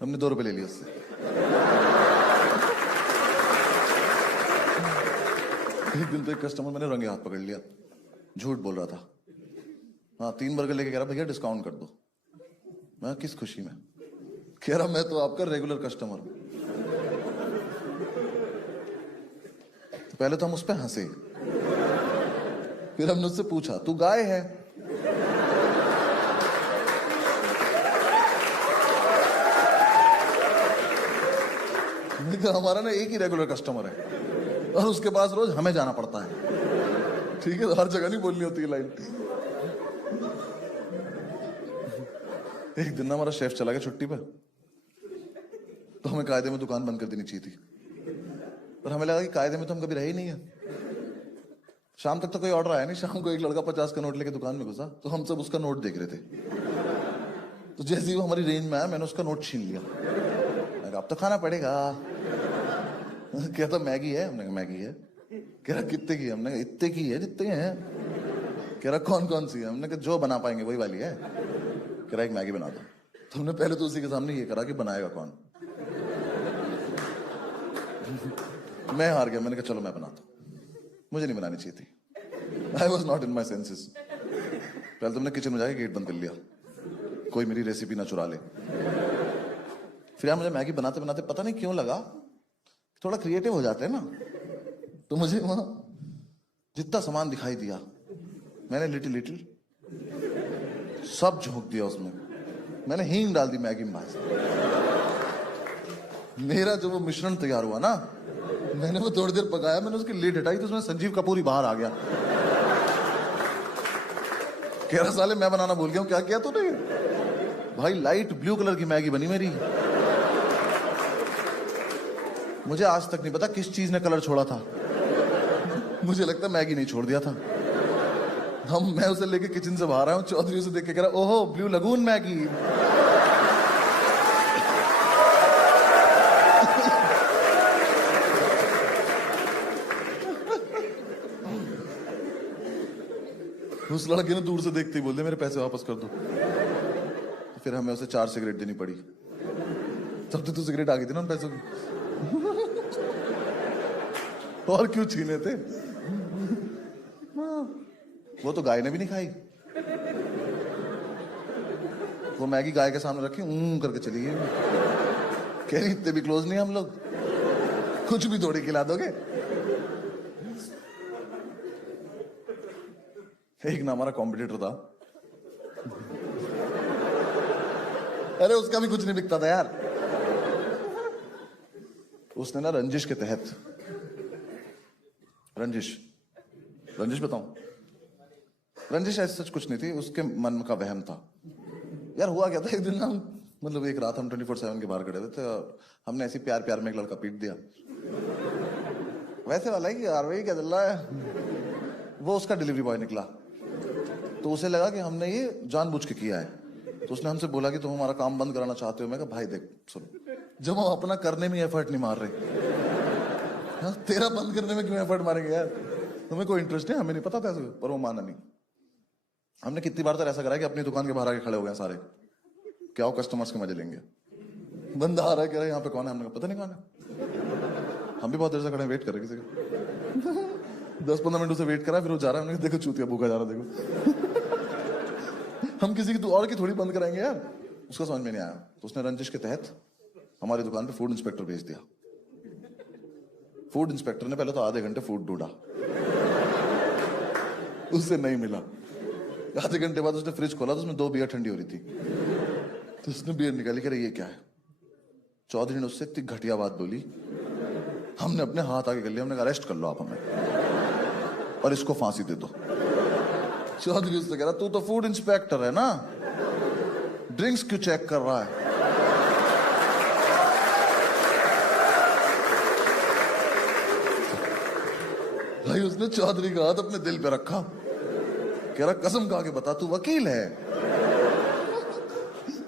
हमने 2 रुपए ले लिए उससे। एक दिन तो एक कस्टमर मैंने रंगे हाथ पकड़ लिया, झूठ बोल रहा था। हाँ 3 बर्गर लेके कह रहा भैया डिस्काउंट कर दो। मैं किस खुशी में? कह रहा मैं तो आपका रेगुलर कस्टमर हूं। तो पहले तो हम उस पर हंसे, फिर हमने उससे पूछा तू गाय है? हमारा ना एक ही रेगुलर कस्टमर है और उसके पास रोज हमें जाना पड़ता है। ठीक है, हर जगह नहीं बोलनी होती है लाइन। एक दिन ना हमारा शेफ चला गया छुट्टी पर, तो हमें कायदे में दुकान बंद कर देनी चाहिए थी, पर हमें लगा कि कायदे में तो हम कभी रहे ही नहीं है। शाम तक तो कोई ऑर्डर आया नहीं। शाम को एक लड़का 50 का नोट लेके दुकान में घुसा, तो हम सब उसका नोट देख रहे थे। तो जैसे ही वो हमारी रेंज में आया मैंने उसका नोट छीन लिया। मैं कहा अब तो खाना पड़ेगा। कहता मैगी है? हमने कहा मैगी है। कह रहा कितने की है? हमने कहा इतने की है जितने हैं। कह रहा कौन कौन सी है? हमने कहा जो बना पाएंगे वही वाली है। कह रहा एक मैगी बना दो। तो हमने पहले तो उसी के सामने ये करा कि बनाएगा कौन। मैं हार गया, मैंने कहा चलो मैं बनाता हूं। मुझे नहीं बनानी चाहिए थी। I was not in my senses. पहले तुमने किचन में जाके गेट बंद कर लिया, कोई मेरी रेसिपी ना चुरा ले। फिर यार मुझे मैगी बनाते बनाते पता नहीं क्यों लगा थोड़ा क्रिएटिव हो जाते हैं ना, तो मुझे वहां जितना सामान दिखाई दिया मैंने लिटिल लिटिल सब झोंक दिया उसमें। मैंने हींग डाल दी मैगी में। मेरा जो वो मिश्रण तैयार हुआ ना, मैंने वो थोड़ी देर पकाया, मैंने उसकी लीड हटाई तो उसमें संजीव कपूर ही बाहर आ गया। कह रहा साले मैं बनाना भूल गया हूं, क्या किया तूने? भाई लाइट ब्लू कलर की मैगी बनी मेरी। मुझे आज तक नहीं पता किस चीज ने कलर छोड़ा था। मुझे लगता मैगी नहीं छोड़ दिया था। मैं उसे लेके किचन से बाहर आया हूं, चौधरी उसे देख के कह रहा ओहो ब्लू लगून मैगी। उस लड़के ने दूर से देखते ही बोल दिया मेरे पैसे वापस कर दो। फिर हमें उसे 4 सिगरेट देनी पड़ी। तब तो सिगरेट आ गई थी ना उन पैसों की। और क्यों छीने थे? वो तो गाय ने भी नहीं खाई। वो मैगी गाय के सामने रखी करके चली गई। कह रही इतने भी क्लोज नहीं हम लोग, कुछ भी थोड़ी खिला दोगे। एक ना हमारा कॉम्पिटिटर था, अरे उसका भी कुछ नहीं बिकता था यार। उसने ना रंजिश के तहत, रंजिश बताऊं, रंजिश ऐसा सच कुछ नहीं थी, उसके मन का वहम था यार। हुआ क्या था, एक दिन ना मतलब एक रात हम 24/7 के बाहर खड़े थे, तो हमने ऐसी प्यार प्यार में एक लड़का पीट दिया। वैसे वाला है कि यार भाई क्या चल रहा है। वो उसका डिलीवरी बॉय निकला, तो उसे लगा कि हमने ये जानबूझ के किया है। तो उसने हमसे बोला कि तुम हमारा काम बंद कराना चाहते हो। मैं कहा भाई देख सुनो, जब हम अपना करने में एफर्ट नहीं मार रहे, हाँ, तेरा बंद करने में क्यों एफर्ट मारेंगे यार? तुम्हें कोई इंटरेस्ट नहीं, हमें नहीं पता था ऐसे। पर वो माना नहीं। हमने कितनी बार तो ऐसा करा कि अपनी दुकान के बाहर आके खड़े हो गए सारे, क्या हो कस्टमर्स के मजे लेंगे। बंदा आ रहा है, कह रहा है यहाँ पे कौन है? हमने कहा पता नहीं कौन है। हम भी बहुत देर से खड़े वेट कर रहे किसी का। 10-15 मिनट उसे वेट करा, फिर वो जा रहा है। हमने कहा देखो चूतिया भूखा जा रहा, देखो। हम किसी की और की थोड़ी बंद कराएंगे यार। उसका समझ में नहीं आया, तो उसने रंजिश के तहत हमारी दुकान पे फूड इंस्पेक्टर भेज दिया। फूड इंस्पेक्टर ने पहले तो आधे घंटे फूड ढूंढा, उससे नहीं मिला। आधे घंटे बाद उसने फ्रिज खोला तो उसमें 2 बियर ठंडी हो रही थी। तो उसने बियर निकाली, कह रही ये क्या है? चौधरी ने उससे इतनी घटिया बात बोली, हमने अपने हाथ आगे कर लिया। हमने कहा अरेस्ट कर लो आप हमें और इसको फांसी दे दो। चौधरी उससे कह रहा तू तो फूड इंस्पेक्टर है ना, ड्रिंक्स क्यों चेक कर रहा है? भाई उसने चौधरी का हाथ अपने दिल पे रखा, कह रहा कसम खा के बता तू वकील है?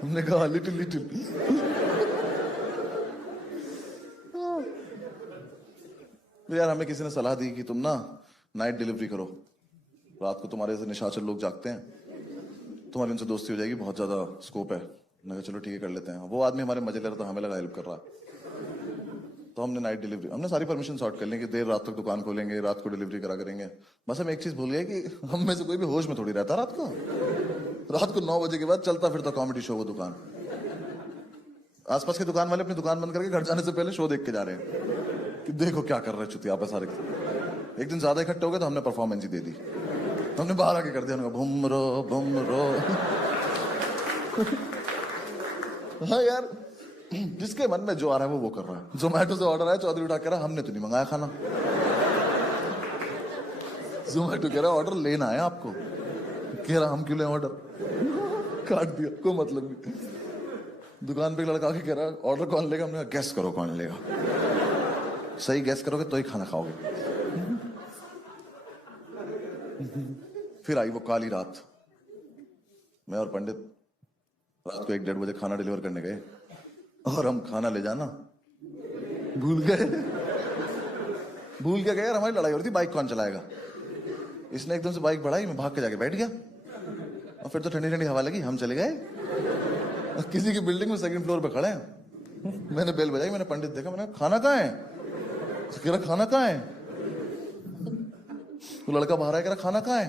हमने कहा लिटिल लिटिल। तो यार हमें किसी ने सलाह दी कि तुम ना नाइट डिलीवरी करो, रात को तुम्हारे जैसे निशाचर लोग जागते हैं, तुम्हारी उनसे दोस्ती हो जाएगी, बहुत ज्यादा स्कोप है। मैंने कहा चलो ठीक है कर लेते हैं। वो आदमी हमारे मजे ले रहा था, हमें लगा हेल्प कर रहा है। तो हमने नाइट डिलीवरी, हमने सारी परमिशन सॉर्ट कर ली कि देर रात तक दुकान खोलेंगे, रात को डिलीवरी करा करेंगे। बस हम एक चीज भूल गए कि हम में से कोई भी होश में थोड़ी रहता रात को। रात को 9 बजे के बाद चलता फिरता कॉमेडी शो वो दुकान, आसपास के दुकान वाले अपनी दुकान बंद करके घर जाने से पहले शो देख के जा रहे हैं कि देखो क्या कर रहे हैं चुतिया पे सारे। एक दिन ज्यादा इकट्ठे हो गए तो हमने परफॉर्मेंस ही दे दी, हमने बाहर आके कर दिया, भूम रो। हाँ यार, जिसके मन में जो आ रहा है वो कर रहा है। जोमेटो से ऑर्डर आया, चौधरी उठा कह रहा हमने तो नहीं मंगाया खाना। जोमेटो कह रहा ऑर्डर लेना है आपको, कह रहा हम क्यों लें ऑर्डर, काट दिया, कोई मतलब नहीं। दुकान पे लड़का आके कह रहा ऑर्डर कौन लेगा, हमने कहा गैस करो कौन लेगा, सही गैस करोगे तो ही खाना खाओगे। फिर आई वो काली रात, मैं और पंडित रात को 1-1:30 बजे खाना डिलीवर करने गए और हम खाना ले जाना भूल गए। भूल के गए यार, हमारी लड़ाई हो रही थी बाइक कौन चलाएगा। इसने एकदम से बाइक बढ़ाई, मैं भाग के जाके बैठ गया और फिर तो ठंडी ठंडी हवा लगी, हम चले गए किसी की बिल्डिंग में 2nd फ्लोर पे खड़े हैं। मैंने बेल बजाई, मैंने पंडित देखा, मैंने खाना कहाँ है, कह रहा खाना कहाँ है। वो लड़का बाहर आया, कह रहा खाना कहाँ है।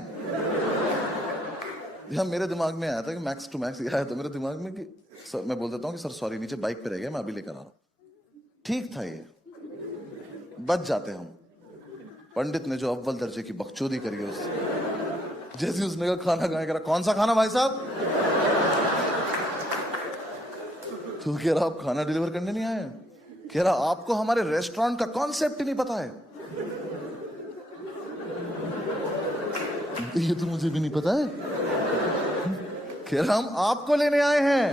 यार मेरे दिमाग में आया था कि मैक्स टू मैक्स आया था मेरे दिमाग में कि सर, मैं बोल देता हूँ कि सर सॉरी नीचे बाइक पे रह गया, मैं अभी लेकर आ रहा हूँ। ठीक था, ये बच जाते हम। पंडित ने जो अव्वल दर्जे की बकचोदी करी है उससे, जैसे उसने कहा खाना कहाँ है, कह रहा कौन सा खाना भाई साहब। तो कह रहा आप खाना डिलीवर करने नहीं आए, कह रहा आपको हमारे रेस्टोरेंट का कॉन्सेप्ट ही नहीं पता है। ये तो मुझे भी नहीं पता है, कह रहा हम आपको लेने आए हैं।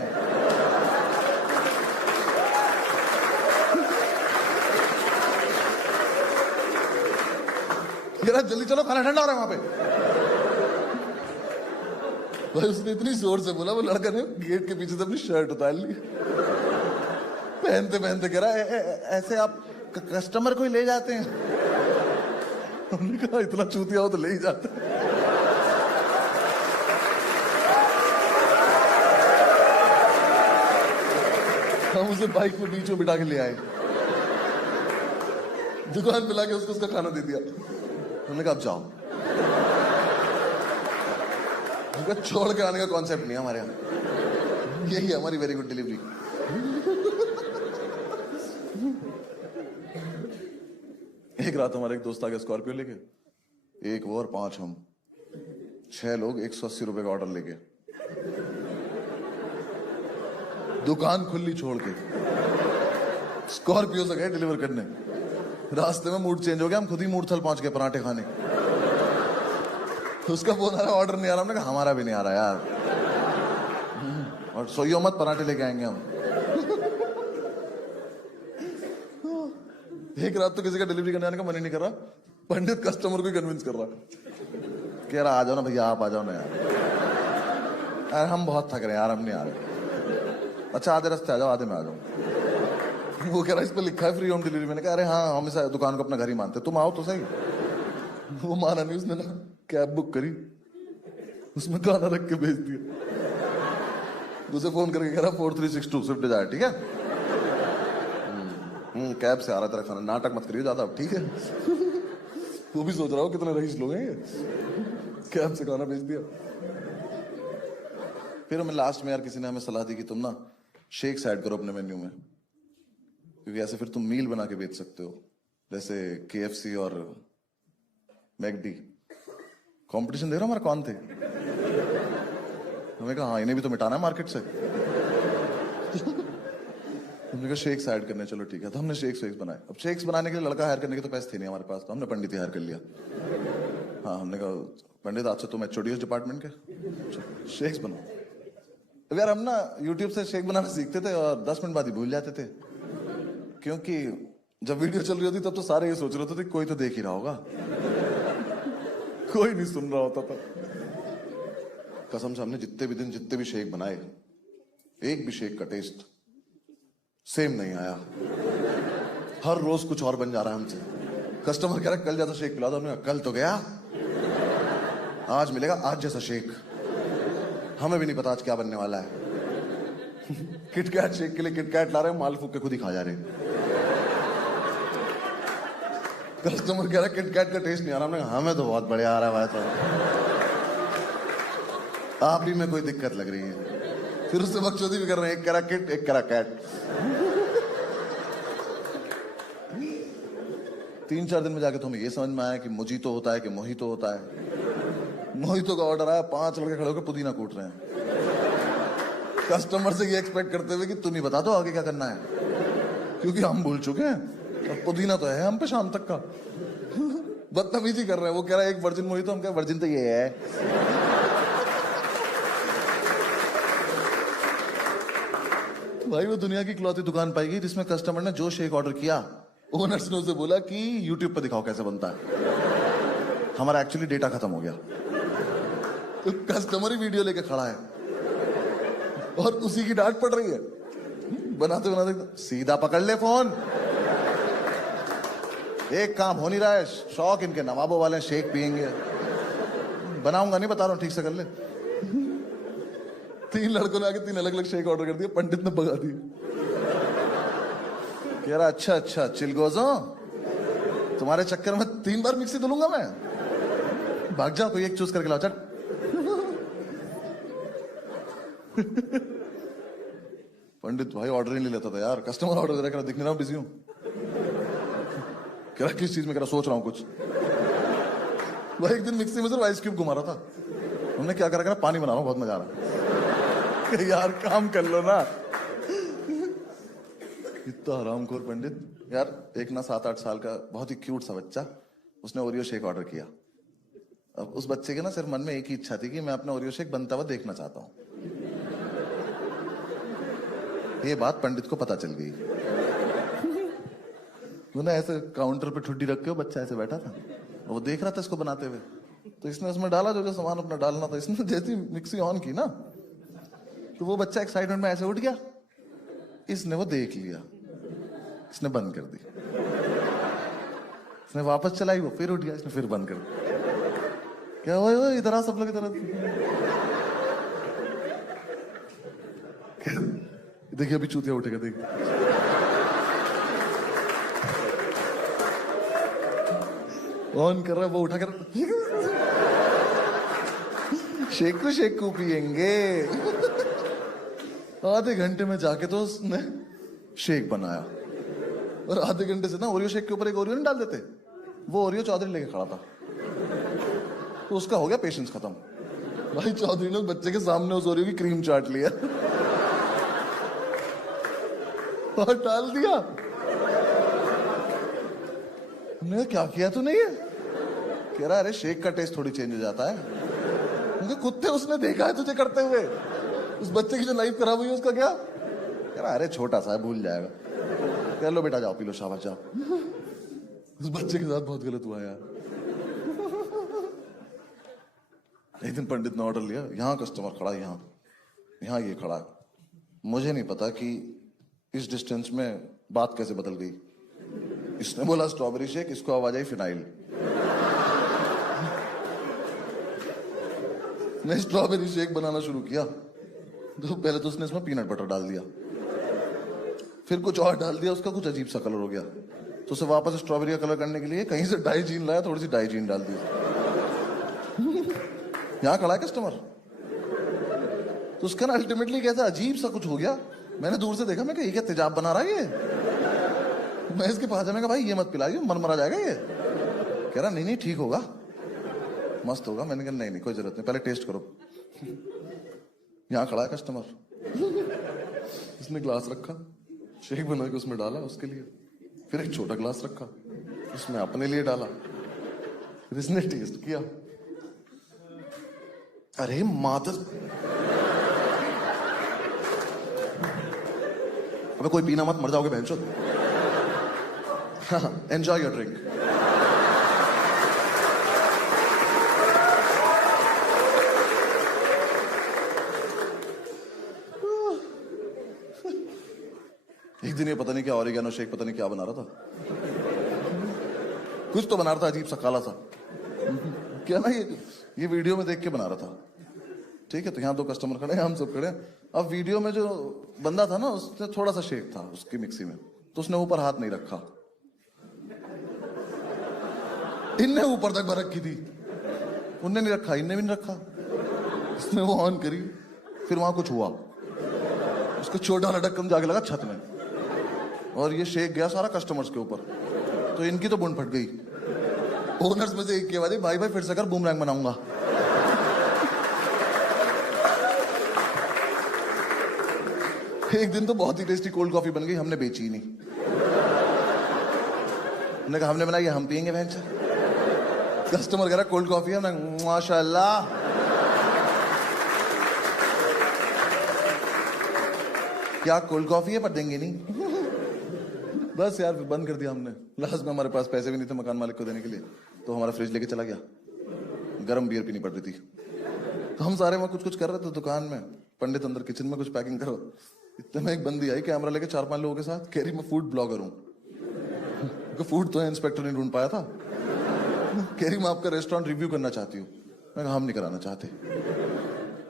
कह रहा जल्दी चलो खाना ठंडा हो रहा है वहां पे। भाई उसने इतनी जोर से बोला, वो लड़का ने गेट के पीछे से अपनी शर्ट उतार ली, पहनते पहनते कह रहा ऐसे आप कस्टमर को ही ले जाते हैं। हमने कहा इतना चूतिया हो तो ले ही जाते हैं। हम उसे बाइक में बीच में बिठा के ले आए, दुकान पे लाके उसको उसका खाना दे दिया। हमने कहा अब जाओ, छोड़ के आने का कॉन्सेप्ट नहीं है हमारे यहाँ, यही है हमारी वेरी गुड डिलीवरी। एक रात हमारे एक दोस्त आ गया स्कॉर्पियो लेके, एक वो और 5 हम, 6 लोग 180 रुपए का ऑर्डर लेके, दुकान खुली छोड़ के स्कॉर्पियो से गए डिलीवर करने। रास्ते में मूड चेंज हो गया, हम खुद ही मूर्थल पहुंच गए पराठे खाने। उसका फोन आ रहा ऑर्डर नहीं आ रहा, हमने कहा हमारा भी नहीं आ रहा यार, और सोइयो मत पराठे लेके आएंगे हम। एक रात तो किसी का डिलीवरी करने आने का मन ही नहीं कर रहा, पंडित कस्टमर को ही कन्विंस कर रहा, कह रहा आ जाओ ना भैया, आप आ जाओ ना यार, यार हम बहुत थक रहे हैं यार, हम नहीं आ रहे। अच्छा आधे रास्ते आ जाओ, आधे में आ जाओ। वो कह रहा इस पे लिखा है फ्री होम डिलीवरी। मैंने कहा अरे हाँ हम इस दुकान को अपना घर ही मानते, तुम आओ तो सही। वो माना नहीं, उसने ना कैब बुक करी, उसमें खाना रख के भेज दिया। उसे फोन करके कह रहा 4362 स्विफ्ट डिजायर, ठीक है कैब से आ रहा तेरा खाना, नाटक मत करिए ज्यादा, ठीक है। वो भी सोच रहा हो कितने रईस लोग हैं ये, कैब से खाना भेज दिया। फिर हमें लास्ट में यार किसी ने हमें सलाह दी कि तुम ना शेक्स ऐड करो अपने मेन्यू में, क्योंकि ऐसे फिर तुम मील बना के बेच सकते हो, जैसे KFC और मैकडी। कंपटीशन देख रहा हमारा कौन थे। हमें कहा हाँ इन्हें भी तो मिटाना है मार्केट से। हमने कहा शेक्स ऐड करने, चलो ठीक है। तो हमने शेक्स बनाए। अब शेक्स बनाने के लिए लड़का हायर करने के तो पैसे थे नहीं हमारे पास, तो हमने पंडित ही हायर कर लिया। हाँ हमने कहा पंडित आज से तुम HOD डिपार्टमेंट के, शेक्स बनाओ। अब यार हम ना YouTube से शेक बनाना सीखते थे और 10 मिनट बाद ही भूल जाते थे, क्योंकि जब वीडियो चल रही होती तब तो सारे ये सोच रहे होते थे कोई तो देख ही रहा होगा, कोई नहीं सुन रहा होता था। कसम से हमने जितने भी दिन जितने भी शेक बनाए, एक भी शेक का टेस्ट सेम नहीं आया। हर रोज कुछ और बन जा रहा है हमसे। कस्टमर कह रहा है कल जैसा शेक पिला दो। हमने कहा कल तो गया, आज मिलेगा आज जैसा शेक। हमें भी नहीं पता आज क्या बनने वाला है। किटकैट शेक के लिए किटकैट ला रहे हैं, माल फूक के खुद ही खा जा रहे हैं। कस्टमर कह रहा है किटकैट का टेस्ट नहीं आ रहा। हमने कहा हमें तो बहुत बढ़िया आ रहा है भाई, तो आप ही में कोई दिक्कत लग रही है। फिर उससे बकचोदी भी कर रहे हैं, एक करा किट एक करा कैट। 3-4 दिन में जाके तो हमें ये समझ में आया कि मोजीतो होता है कि मोहितो होता है। मोहितो का ऑर्डर आया, 5 लड़के खड़े होकर पुदीना कूट रहे हैं, कस्टमर से ये एक्सपेक्ट करते हुए कि तुम ही बता दो आगे क्या करना है, क्योंकि हम भूल चुके हैं। और पुदीना तो है हम पे शाम तक का। बदतमीजी कर रहे हैं। वो कह रहा है एक वर्जिन मोहितो, हम कह वर्जिन तो ये है। भाई वो दुनिया की इकलौती दुकान पाई गई जिसमें कस्टमर ने जो शेक ऑर्डर किया, ओनर्स ने उसे बोला कि यूट्यूब पर दिखाओ कैसे बनता है। हमारा एक्चुअली डेटा खत्म हो गया, तो कस्टमर ही वीडियो लेके खड़ा है और उसी की डांट पड़ रही है। बनाते बनाते सीधा पकड़ ले फोन। एक काम हो नहीं रहा है, शौक इनके नवाबों वाले शेक पियेंगे। बनाऊंगा नहीं, बता रहा हूं, ठीक से कर ले। 3 लड़कों ने आके 3 अलग अलग शेक ऑर्डर कर दिए, पंडित ने भगा दिए। कह रहा अच्छा अच्छा चिलगोजो, तुम्हारे चक्कर में 3 बार मिक्सी धुलूंगा मैं, भाग जाओ, कोई एक चूज करके लाओ चट। पंडित भाई ऑर्डर ही नहीं लेता था यार, कस्टमर ऑर्डर दे रहा, दिख नहीं रहा हूं, बिजी हूं। कह रहा किस चीज में, कह रहा सोच रहा हूं कुछ। भाई एक दिन मिक्सी में सिर्फ आइस क्यूब घुमा रहा था, हमने क्या करा, पानी बना रहा हूं, बहुत मजा आ रहा है। यार काम कर लो ना। इतना हरामखोर पंडित। यार एक ना 7-8 साल का बहुत ही क्यूट सा बच्चा, उसने ओरियो शेक ऑर्डर किया। अब उस बच्चे के ना सिर्फ मन में एक ही इच्छा थी कि मैं अपना ओरियो शेक बनता हुआ देखना चाहता हूं। ये बात पंडित को पता चल गई। वो ना ऐसे काउंटर पे ठुड्डी रख के, बच्चा ऐसे बैठा था, वो देख रहा था इसको बनाते हुए। तो इसने उसमें डाला जो जो सामान अपना डालना था। इसने जैसी मिक्सी ऑन की ना, तो वो बच्चा एक्साइटमेंट में ऐसे उठ गया। इसने वो देख लिया, इसने बंद कर दी। इसने वापस चलाई, वो फिर उठ गया, इसने फिर बंद कर दी। क्या हुआ, इधर आ सब लोग इधर। देखिए अभी चूतिया उठेगा, देखिए। ऑन कर रहा है, वो उठा कर शेकू पियेंगे। आधे घंटे में जाके तो उसने शेक बनाया, और आधे घंटे से ना ओरियो शेक के ऊपर एक ओरियो नहीं डाल देते, वो ओरियो चौधरी लेके खड़ा था। तो उसका हो गया पेशेंस खत्म। भाई चौधरी ने बच्चे के सामने उस ओरियो की क्रीम चाट लिया और डाल दिया। हमने क्या किया तूने ये? कह रहा अरे शेक का टेस्ट थोड़ी चेंज हो जाता है। मुझे कुत्ते उसने देखा है तुझे करते हुए। उस बच्चे की जो लाइफ खराब हुई उसका क्या? कह रहा अरे छोटा सा है, भूल जाएगा। कह लो बेटा जाओ पी लो, शाबाश जाओ। उस बच्चे के साथ बहुत गलत हुआ यार। एक दिन पंडित ने ऑर्डर लिया, यहाँ कस्टमर खड़ा है, यहाँ ये खड़ा है। मुझे नहीं पता कि इस डिस्टेंस में बात कैसे बदल गई। इसने बोला स्ट्रॉबेरी शेक, इसको आवाज आई फिनाइल। मैं स्ट्रॉबेरी शेक बनाना शुरू किया तो पहले तो उसने इसमें पीनट बटर डाल दिया, फिर कुछ और डाल दिया, उसका कुछ अजीब सा कलर हो गया। तो उसे वापस स्ट्रॉबेरी का कलर करने के लिए कहीं से डाइजीन लाया, थोड़ी सी डाइजीन डाल दी। यहां खड़ा है कस्टमर, तो उसका ना अल्टीमेटली कैसा अजीब सा कुछ हो गया। मैंने दूर से देखा, मैं कहा ये क्या तेजाब बना रहा है ये। मैं इसके पास जाने का, भाई ये मत पिलाइए, मन मरा जाएगा ये। कह रहा नहीं ठीक होगा, मस्त होगा। मैंने कहा नहीं कोई जरूरत नहीं, पहले टेस्ट करो। यहां खड़ा है कस्टमर, इसने ग्लास रखा, शेक बना के उसमें डाला उसके लिए, फिर एक छोटा ग्लास रखा, उसमें अपने लिए डाला, फिर इसने टेस्ट किया। अरे मादर, अबे कोई पीना मत, मर जाओगे बहनचोद। Enjoy your drink. एक दिन ये पता नहीं क्या ऑरिगेनो शेक पता नहीं क्या बना रहा था। कुछ तो बना रहा था अजीब सा काला सा। क्या ना ये वीडियो में देख के बना रहा था। ठीक है, तो यहाँ 2 कस्टमर खड़े हैं, हम सब खड़े हैं। अब वीडियो में जो बंदा था ना, उसने थोड़ा सा शेक था उसकी मिक्सी में, तो उसने ऊपर हाथ नहीं रखा। इनने ऊपर तक भर रखी थी, उनने नहीं रखा, इनने भी नहीं रखा। उसने वो ऑन करी, फिर वहां कुछ हुआ, उसको छोटा लटक जाके लगा छत में, और ये शेक गया सारा कस्टमर्स के ऊपर। तो इनकी तो बुन फट गई। ओनर्स में से एक की आवाज, भाई भाई फिर से कर, बूमरैंग बनाऊंगा। एक दिन तो बहुत ही टेस्टी कोल्ड कॉफी बन गई, हमने बेची ही नहीं। हमने कहा हमने बनाई है, हम पियेंगे भैंस। कस्टमर कह रहा कोल्ड कॉफी है, माशाल्लाह। क्या कोल्ड कॉफी है, पर देंगे नहीं। बस यार, बंद कर दिया हमने। लास्ट में हमारे पास पैसे भी नहीं थे मकान मालिक को देने के लिए, तो हमारा फ्रिज लेके चला गया। गर्म बियर पीनी पड़ रही थी, तो हम सारे वहां कुछ कुछ कर रहे थे दुकान में। पंडित अंदर किचन में कुछ पैकिंग करो। इतने में एक बंदी आई कैमरा लेके 4-5 लोगों के साथ, कह रही मैं फूड ब्लॉगर हूँ। फूड तो इंस्पेक्टर नहीं ढूंढ पाया था। कह रही मैं आपका रेस्टोरेंट रिव्यू करना चाहती हूँ। मैं कहा हम नहीं कराना चाहते।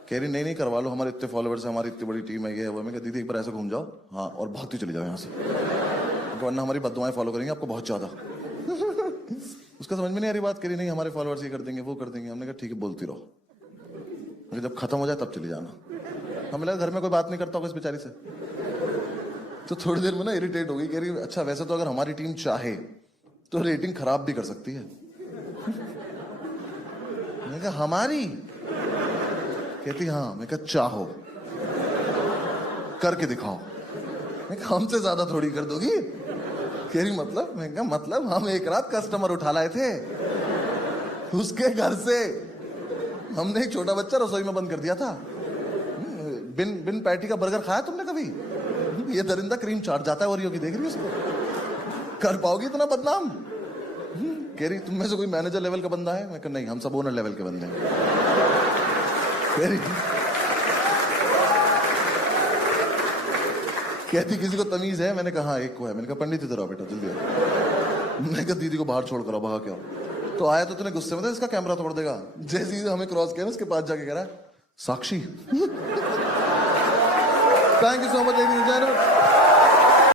कह रही नहीं करवा लो, हमारे इतने फॉलोअर्स है, हमारी इतनी बड़ी टीम है, ये है वो। मैं कहा दीदी एक बार ऐसे घूम जाओ, हाँ, और भागती चली जाओ यहाँ से, वरना हमारी बददुआएं फॉलो करेंगे आपको बहुत ज्यादा। उसका समझ में नहीं आ रही बात। करी नहीं हमारे फॉलोअर्स ये कर देंगे वो कर देंगे। हमने कहा ठीक है बोलती रहो, जब खत्म हो जाए तब चली जाना। हमें लगा घर में कोई बात नहीं करता होगा इस बेचारी से। तो थोड़ी देर में ना इरिटेट हो गई। कह रही अच्छा वैसे तो अगर हमारी टीम चाहे तो रेटिंग खराब भी कर सकती है। मैंने कहा हमारी? कहती हाँ। मैं कहा चाहो करके दिखाओ। मैं कहा हमसे ज्यादा थोड़ी कर दोगी। कह रही मतलब? मैं कहा मतलब हम एक रात कस्टमर उठा लाए थे उसके घर से। हमने एक छोटा बच्चा रसोई में बंद कर दिया था। बिन पैटी का बर्गर खाया तुमने कभी? ये दरिंदा क्रीम चाट जाता है, और योगी देख रही है उसको। कर पाओगी इतना बदनाम? कह रही तुम में से कोई मैनेजर लेवल का बंदा है? मैं कहा नहीं, हम सब ओनर लेवल के बंदे हैं। कह रही कहती किसी को तमीज है? मैंने कहा एक को है। मैंने कहा पंडित इधर आओ बेटा जल्दी आओ। मैंने कहा दीदी को बाहर छोड़ कर आओ, भागा क्यों? तो आया तो तूने गुस्से में था इसका कैमरा तोड़ देगा। जैसे ही हमें क्रॉस किया ना, उसके पास जाके कह रहा है Sakshi. Thank you so much ladies and gentleman.